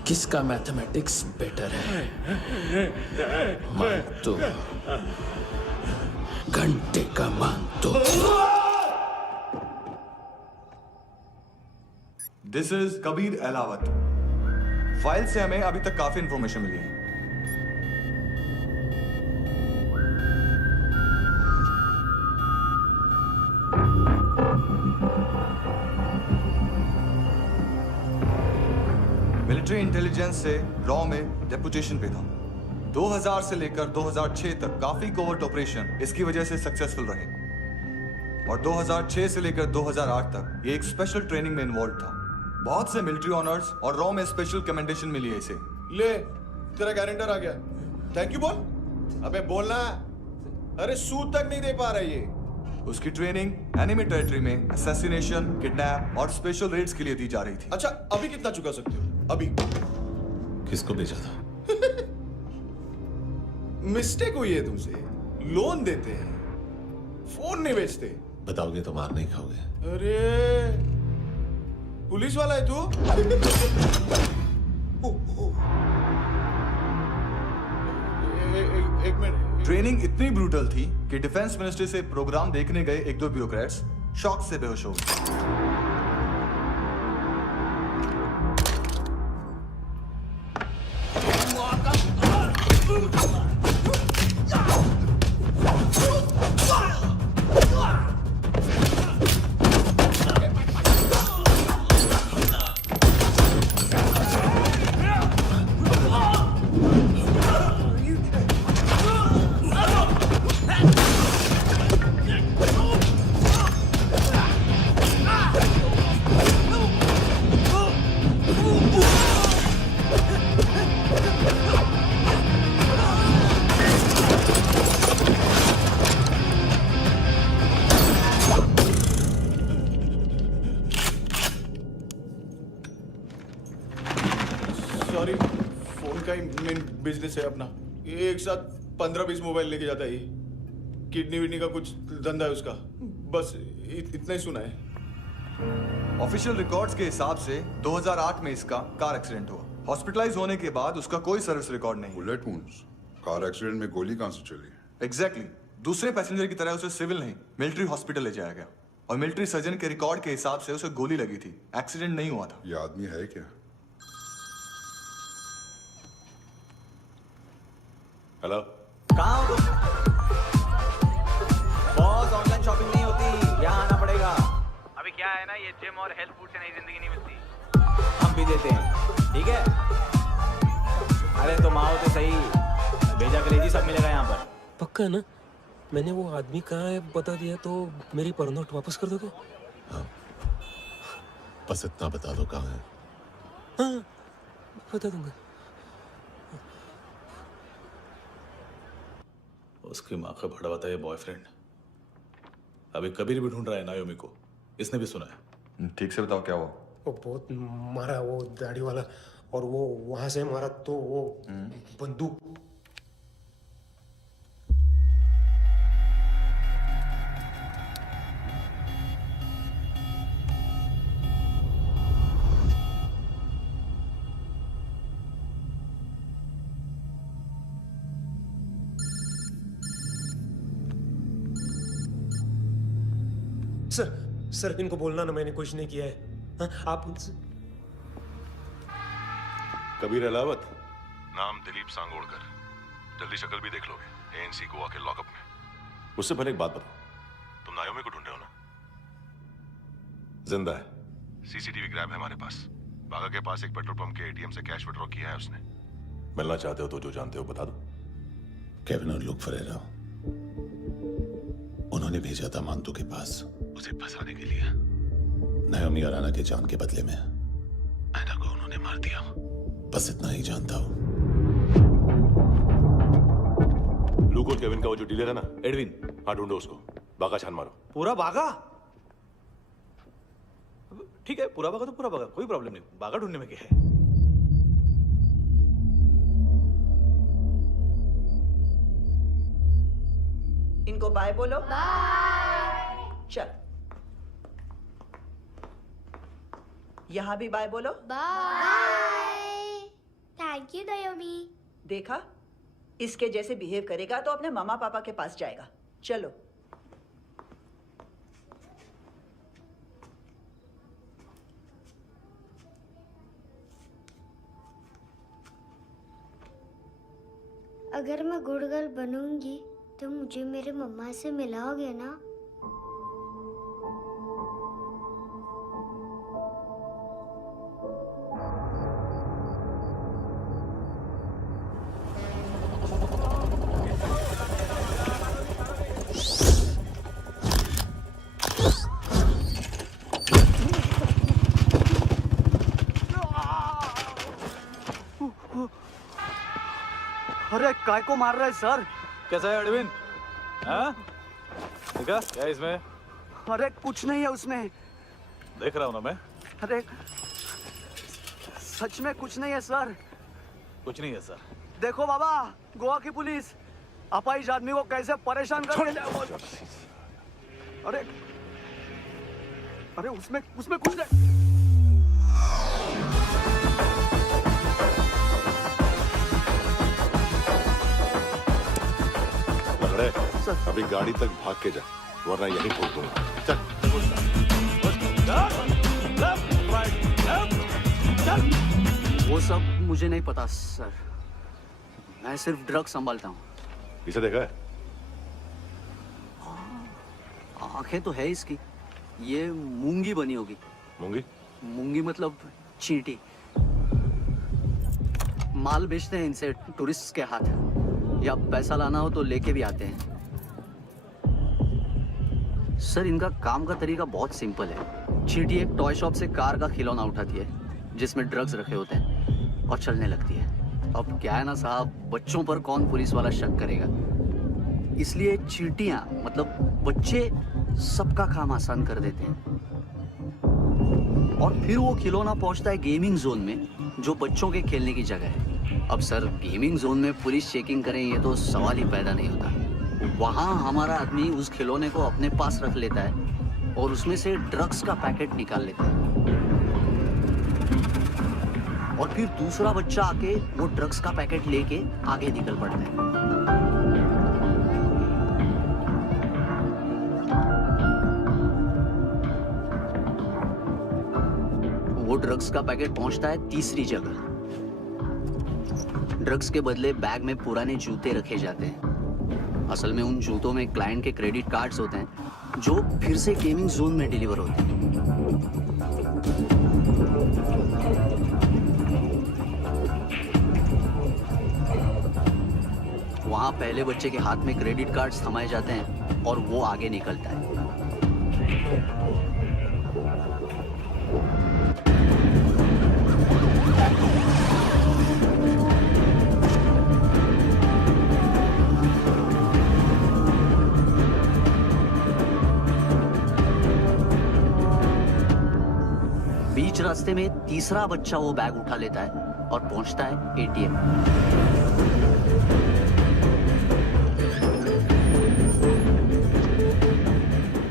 किसका मैथमेटिक्स बेटर है। मानतो, घंटे का मानतो। This is Kabir Ahlawat. File से हमें अभी तक काफी इंफॉर्मेशन मिली है। मिलिट्री इंटेलिजेंस से रॉ में डेपुटेशन पे था। 2000 से लेकर 2006 तक काफी कोवर्ट ऑपरेशन इसकी वजह से सक्सेसफुल रहे, और 2006 से लेकर 2008 तक ये एक स्पेशल ट्रेनिंग में इन्वॉल्व था। बहुत से मिलिट्री ऑनर्स और रॉ में स्पेशल कमेंडेशन मिली है इसे। ले, तेरा गारंटर आ गया। थैंक यू बोल। अबे बोलना। अरे सूद तक नहीं दे पा रहा ये। उसकी ट्रेनिंग एनिमी टेरिटरी में असैसिनेशन, किडनैप और स्पेशल रेड्स के लिए दी जा रही थी। अच्छा अभी कितना चुका सकते हो? अभी किसको भेजा था? मिस्टेक हुई है तुमसे। लोन देते हैं, फोन नहीं बेचते। बताओगे तो मार नहीं खाओगे। अरे पुलिस वाला है तू? एक मिनट। ट्रेनिंग इतनी ब्रूटल थी कि डिफेंस मिनिस्ट्री से प्रोग्राम देखने गए एक दो ब्यूरोक्रेट्स शॉक से बेहोश हो गए। सॉरी, फोन का ही मेन बिजनेस है अपना। एक साथ 15-20 मोबाइल लेके जाता है ये। किडनी विडनी का कुछ धंधा है उसका। बस इतना ही सुना है। ऑफिशियल रिकॉर्ड्स के हिसाब से 2008 में इसका कार एक्सीडेंट हुआ। हॉस्पिटलाइज होने के बाद उसका कोई सर्विस रिकॉर्ड नहीं। Bullet wounds. कार एक्सीडेंट में गोली कहां से चली? एग्जैक्टली। दूसरे पैसेंजर की तरह उसे सिविल नहीं, मिलिट्री हॉस्पिटल ले जाया गया और मिलिट्री सर्जन के रिकॉर्ड के हिसाब से उसे गोली लगी थी। एक्सीडेंट नहीं हुआ था। ये आदमी है क्या? हेलो, कहाँ हो तुम? बॉस, ऑनलाइन शॉपिंग नहीं होती, यहाँ आना पड़ेगा। अभी क्या है ना, ये जिम और हेल्थ फूड से नई जिंदगी नहीं मिलती। हम भी देते हैं, ठीक है? अरे तुम आओ तो सही, भेजा कलेजी सब मिलेगा यहाँ पर। पक्का ना? मैंने वो आदमी कहाँ है बता दिया तो मेरी पर नोट वापस कर दोगे? हाँ, बस इतना बता दो कहाँ है। हाँ, बता दूंगा। उसकी माँ का भड़ा हुआ ये बॉयफ्रेंड अभी कबीर भी ढूंढ रहा है नायोमी को। इसने भी सुना है। ठीक से बताओ क्या हुआ? वो बहुत मारा, वो दाढ़ी वाला, और वो वहां से मारा तो वो बंदूक। सर इनको बोलना ना मैंने कुछ नहीं किया है। हाँ, आप उनसे। कबीर अलावत, नाम दिलीप सांगोड़कर। जल्दी शक्ल भी देख लोगे एएनसी गोवा के लॉकअप में। मुझसे पहले एक बात बताओ, तुम नायोमी को ढूंढ रहे हो ना? जिंदा है। सीसीटीवी ग्रैब है हमारे पास। बागा के पास एक पेट्रोल पंप के एटीएम से कैश विड्रॉ किया है उसने। मिलना चाहते हो तो जो जानते हो बता दो। केविन और लुक फरेरा, उन्होंने भेजा था मांतू के पास उसे फंसाने के लिए। नायोमी अराना के जान के बदले में ऐना को उन्होंने मार दिया। बस इतना ही जानता हूं। लूक और केविन का वो जो डीलर है ना, एडविन, हाँ ढूंढो उसको। बागा छान मारो। पूरा बागा? ठीक है, पूरा बागा तो पूरा बागा, कोई प्रॉब्लम नहीं। बागा ढूंढने में क्या है? इनको बाय बोलो। बाय। चल, यहाँ भी बाय बोलो। बाय। Thank you नायोमी। देखा, इसके जैसे बिहेव करेगा तो अपने मामा पापा के पास जाएगा। चलो। अगर मैं गुड गर्ल बनूंगी तो मुझे मेरे मम्मा से मिलाओगे ना? अरे काय को मार रहा है सर? कैसा है अरविंद? हाँ? देखा क्या है इसमें? अरे कुछ नहीं है उसमें। देख रहा हूँ ना मैं। अरे सच में कुछ नहीं है सर। कुछ नहीं है सर। देखो बाबा, गोवा की पुलिस अपाहिज आदमी को कैसे परेशान कर रही है। अरे अरे उसमें कुछ नहीं। लंगड़े, अभी गाड़ी तक भाग के जा, वरना यहीं ठोक दूंगा। चल। वो सब मुझे नहीं पता सर। मैं सिर्फ ड्रग संभालता हूँ। इसे देखा है? आंखें तो है इसकी। ये मूंगी बनी होगी। मूंगी? मूंगी मतलब चींटी। माल बेचते हैं इनसे टूरिस्ट के हाथ, या पैसा लाना हो तो लेके भी आते हैं। सर इनका काम का तरीका बहुत सिंपल है। चींटी एक टॉय शॉप से कार का खिलौना उठाती है जिसमें ड्रग्स रखे होते हैं और चलने लगती है। अब क्या है ना साहब, बच्चों पर कौन पुलिस वाला शक करेगा, इसलिए चींटियां मतलब बच्चे सबका काम आसान कर देते हैं। और फिर वो खिलौना पहुंचता है गेमिंग जोन में, जो बच्चों के खेलने की जगह है। अब सर गेमिंग जोन में पुलिस चेकिंग करें ये तो सवाल ही पैदा नहीं होता। वहां हमारा आदमी उस खिलौने को अपने पास रख लेता है और उसमें से ड्रग्स का पैकेट निकाल लेता है, और फिर दूसरा बच्चा आके वो ड्रग्स का पैकेट लेके आगे निकल पड़ता है। वो ड्रग्स का पैकेट पहुंचता है तीसरी जगह। ड्रग्स के बदले बैग में पुराने जूते रखे जाते हैं। असल में उन जूतों में क्लाइंट के क्रेडिट कार्ड्स होते हैं जो फिर से गेमिंग जोन में डिलीवर होते हैं। वहां पहले बच्चे के हाथ में क्रेडिट कार्ड्स थमाए जाते हैं और वो आगे निकलता है। बीच रास्ते में तीसरा बच्चा वो बैग उठा लेता है और पहुंचता है एटीएम।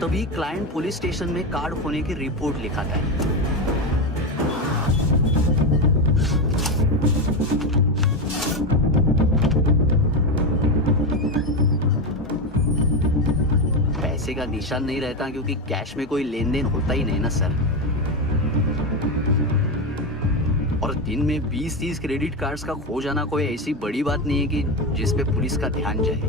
तभी क्लाइंट पुलिस स्टेशन में कार्ड खोने की रिपोर्ट लिखाता है। पैसे का निशान नहीं रहता क्योंकि कैश में कोई लेन देन होता ही नहीं ना सर। और दिन में 20-30 क्रेडिट कार्ड्स का खो जाना कोई ऐसी बड़ी बात नहीं है कि जिस पे पुलिस का ध्यान जाए।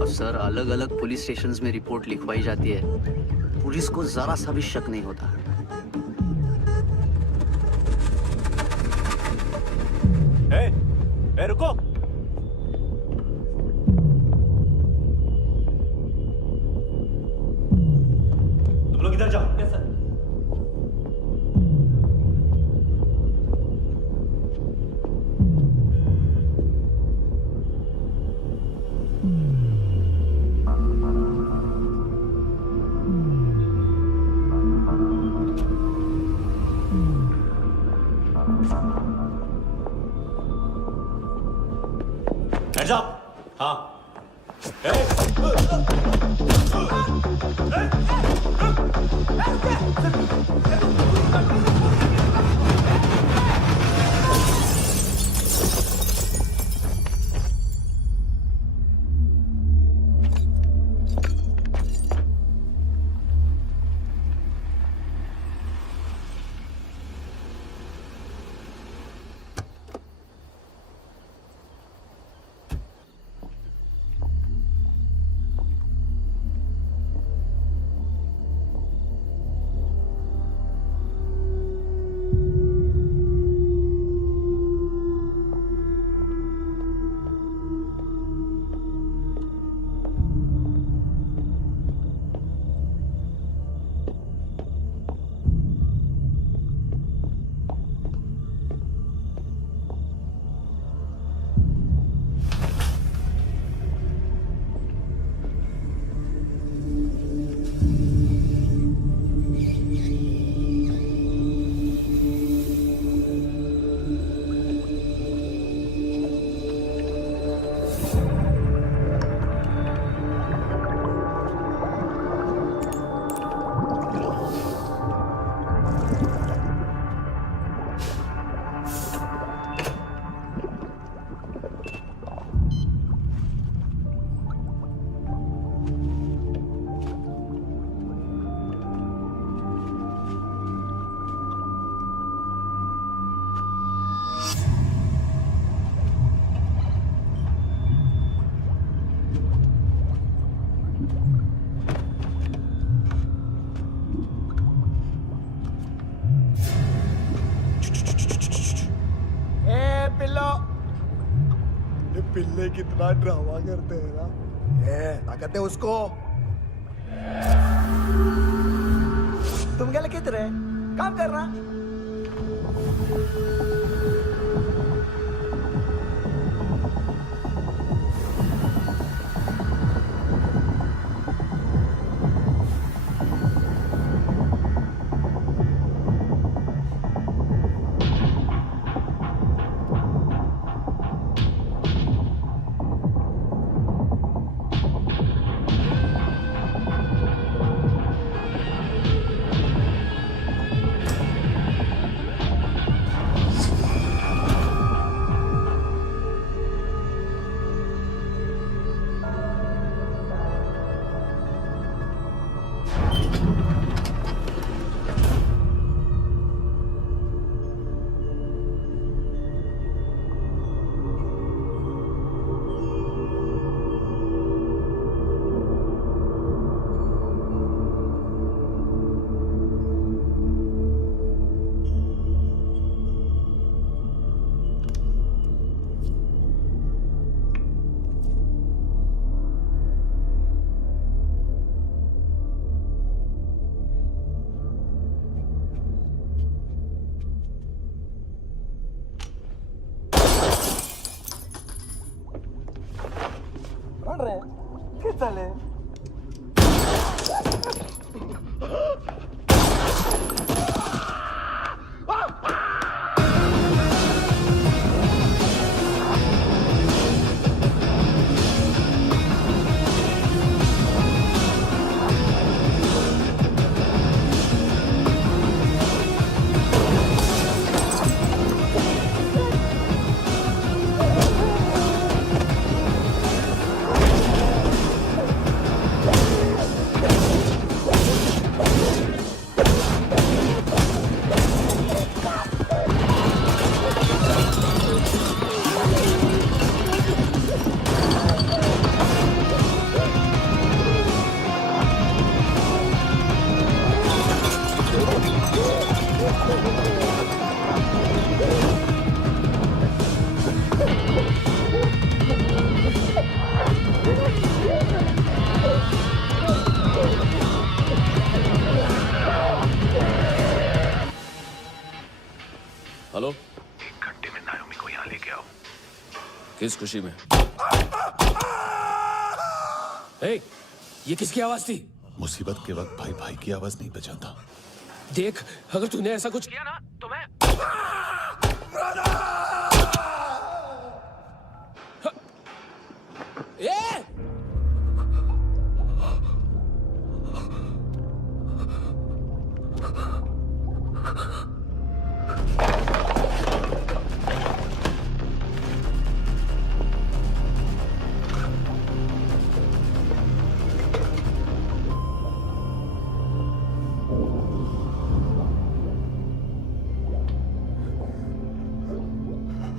और सर अलग अलग पुलिस स्टेशंस में रिपोर्ट लिखवाई जाती है, पुलिस को जरा सा भी शक नहीं होता। ए, रुको। तुम लोग इधर जाओ। Yes sir. Hands up! हाँ। पिल्लो। ये पिल्ले कितना ड्रामा करते हैं ना। ये ताकत है उसको। तुम क्या किधर है? काम कर रहा? हेलो, 1 घंटे में नायोमी को यहाँ लेके आओ। किस खुशी में? ए, ये किसकी आवाज थी? मुसीबत के वक्त भाई भाई की आवाज नहीं बचाता। देख, अगर तूने ऐसा कुछ किया ना तो मैं ए!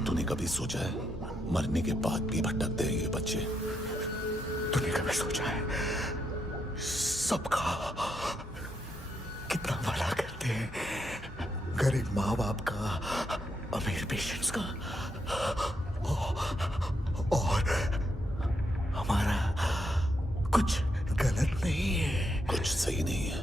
तूने कभी सोचा है मरने के बाद भी भटकते हैं ये बच्चे? तूने कभी सोचा है सबका कितना भला करते हैं? गरीब माँ बाप का, अमीर पेशेंट्स का, और हमारा कुछ गलत नहीं है, कुछ सही नहीं है।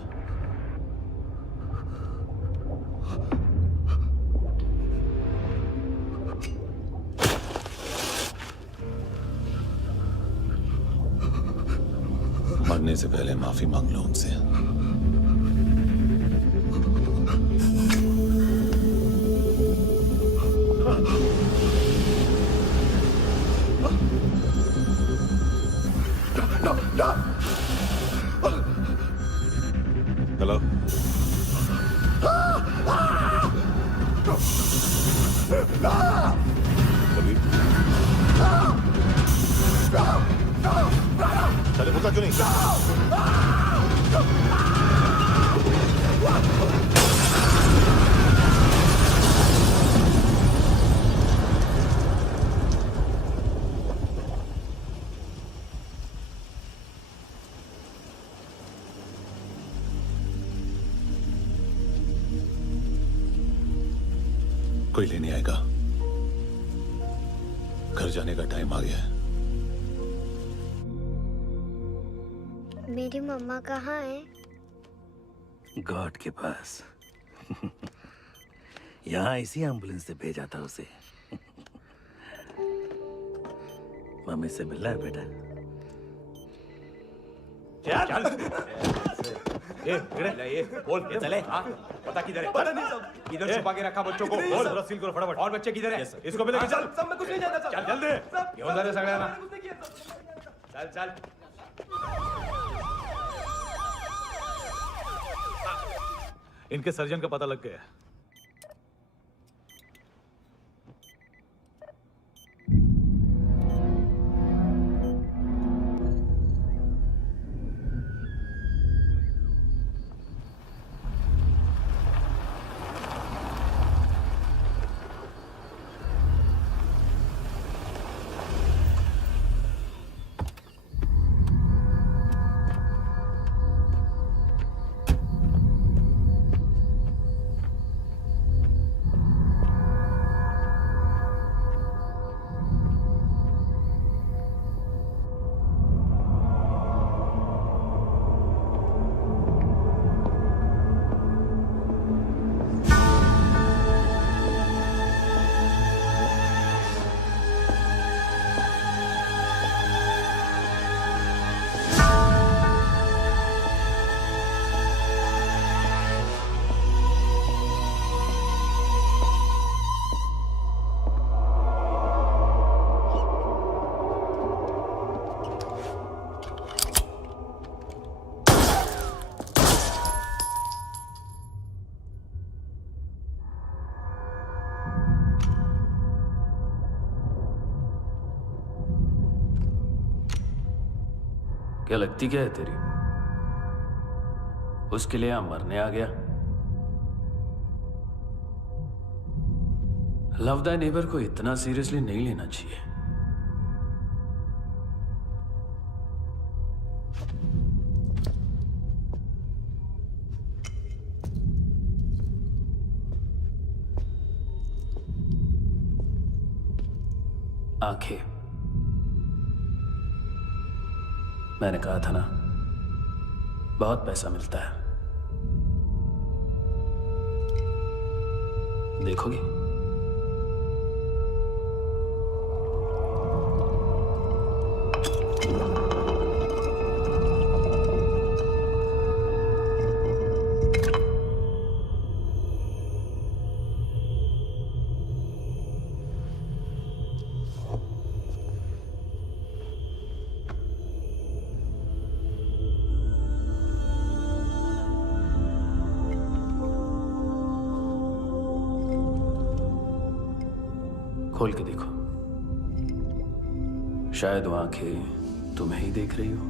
मरने से पहले माफी मांग लो उनसे। हेलो, कभी चले मुका क्यों नहीं? कोई लेने आएगा? घर जाने का टाइम आ गया है। मेरी मम्मा कहाँ है? गॉड के पास। यहाँ इसी एम्बुलेंस से भेजा था उसे। मम्मी से मिलना है बेटा। चल ये बोल ये चले हाँ पता किधर है? पता नहीं सब किधर छुपा के रखा बच्चों को बोल पूरा सील करो फटाफट। और बच्चे किधर है? इसको भी लेके चल। सब में कुछ नहीं जानता। चल जल्दी घेऊन जा रे सगळ्यांना। चल चल इनके सर्जन का पता लग गया। क्या लगती क्या है तेरी? उसके लिए यहां मरने आ गया? लव द नेबर को इतना सीरियसली नहीं लेना चाहिए। आंखें, मैंने कहा था ना, बहुत पैसा मिलता है। देखोगी? खोल के देखो, शायद वो आंखें तुम्हें ही देख रही हो।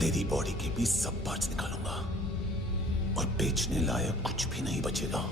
तेरी बॉडी के भी सब पार्ट्स निकालूंगा और बेचने लायक कुछ भी नहीं बचेगा।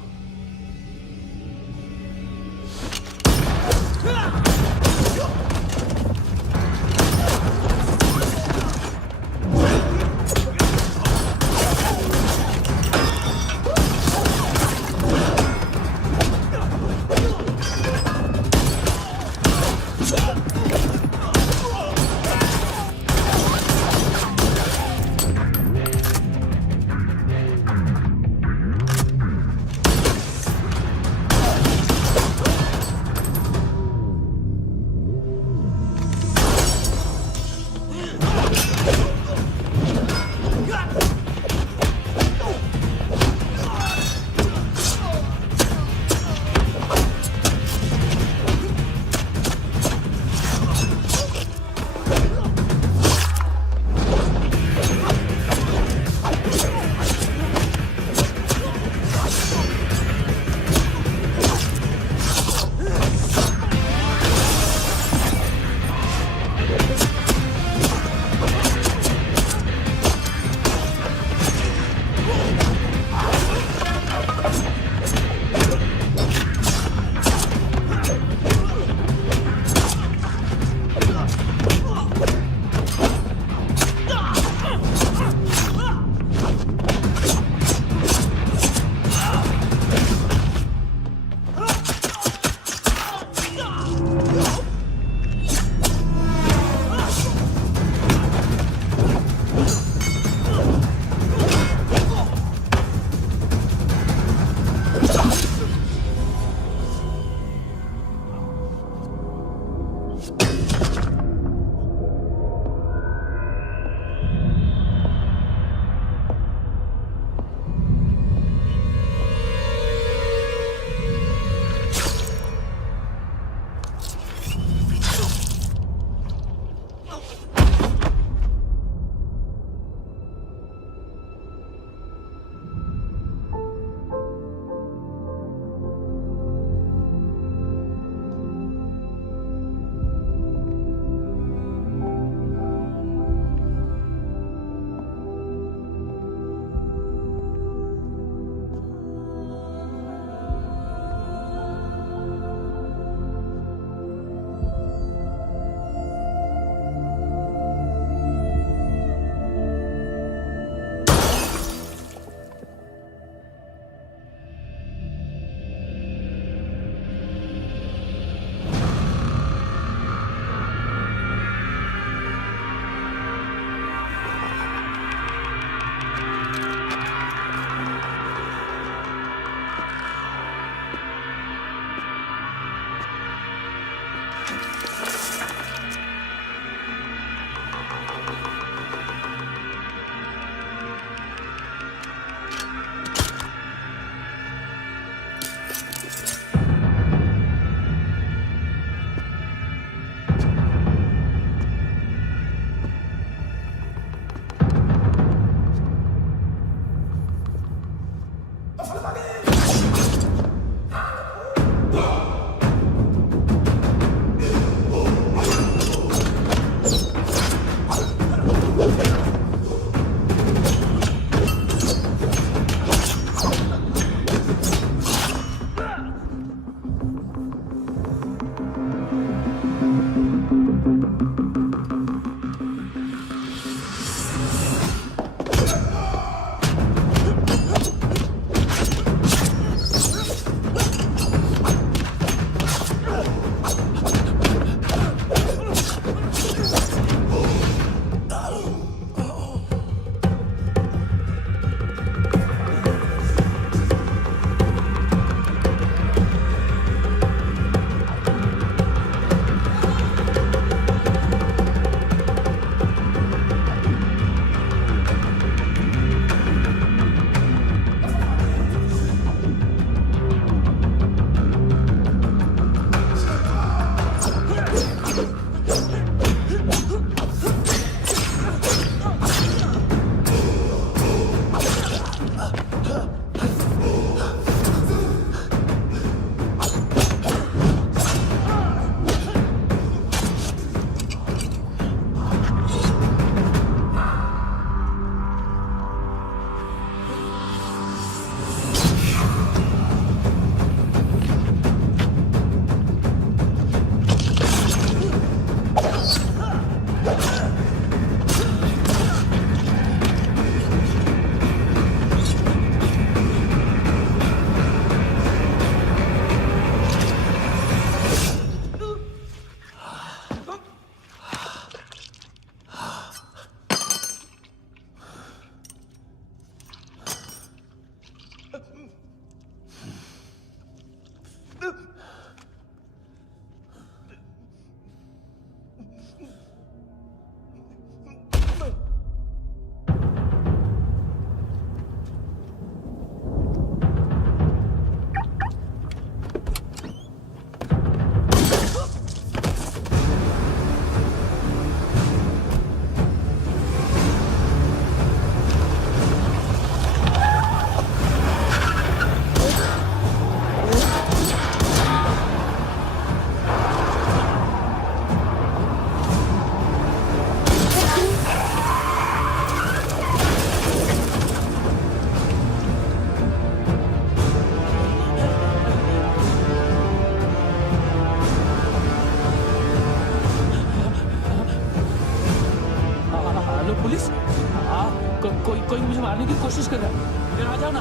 कोई मुझे मारने की कोशिश कर रहा है। इधर आ जाओ ना।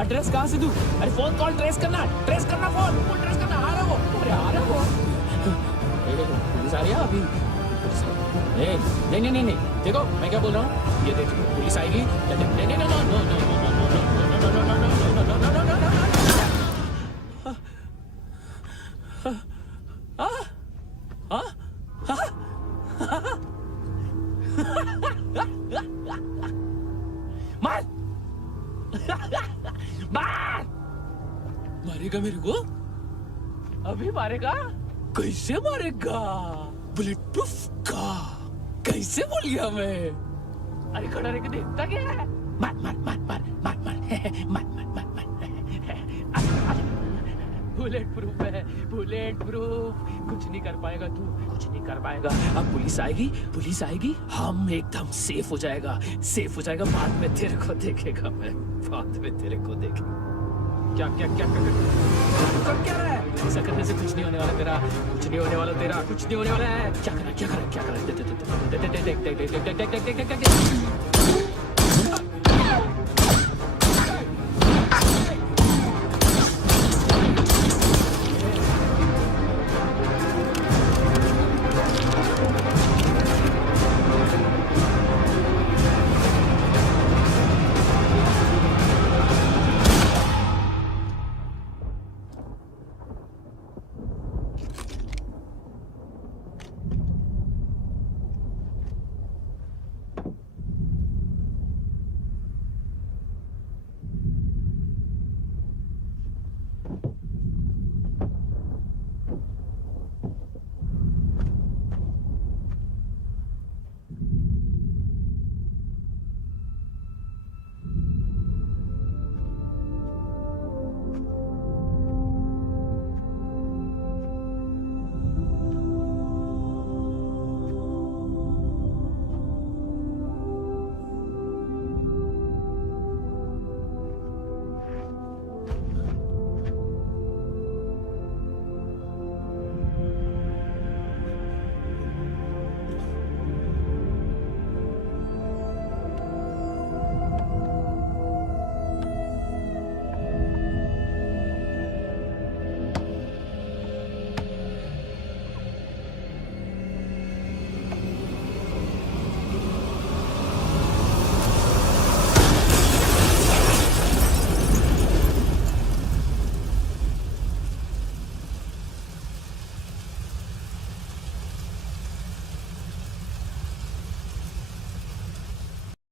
एड्रेस कहाँ से दूं? अरे फोन कॉल ट्रेस करना फोन ट्रेस करना। आ रहा वो, अरे आ रहा वो। पुलिस आ रही है अभी। नहीं देखो मैं क्या बोल रहा हूँ, ये देखो पुलिस आएगी। नहीं नो। मारेगा मेरे को? अभी मारेगा? कैसे मारेगा? बुलेट प्रूफ का कैसे बोल गया मैं? अरे खड़ा रह के देखता क्या है? मार मार मार मार मार मार मार मार मार मार बुलेट प्रूफ है, बुलेट प्रूफ। कुछ नहीं कर पाएगा तू, कुछ नहीं कर पाएगा। अब पुलिस आएगी, हम एकदम सेफ हो जाएगा, सेफ हो जाएगा। बाद में तेरे को देखेगा मैं, बाद में तेरे को देखेगा। क्या क्या क्या क्या कर क्या रहा है? ऐसा करने से कुछ नहीं होने वाला तेरा, कुछ नहीं होने वाला तेरा, कुछ नहीं होने वाला है। क्या करा क्या करा क्या करा? देख देख देख देख देख देख देख देख देख देख देख देख देख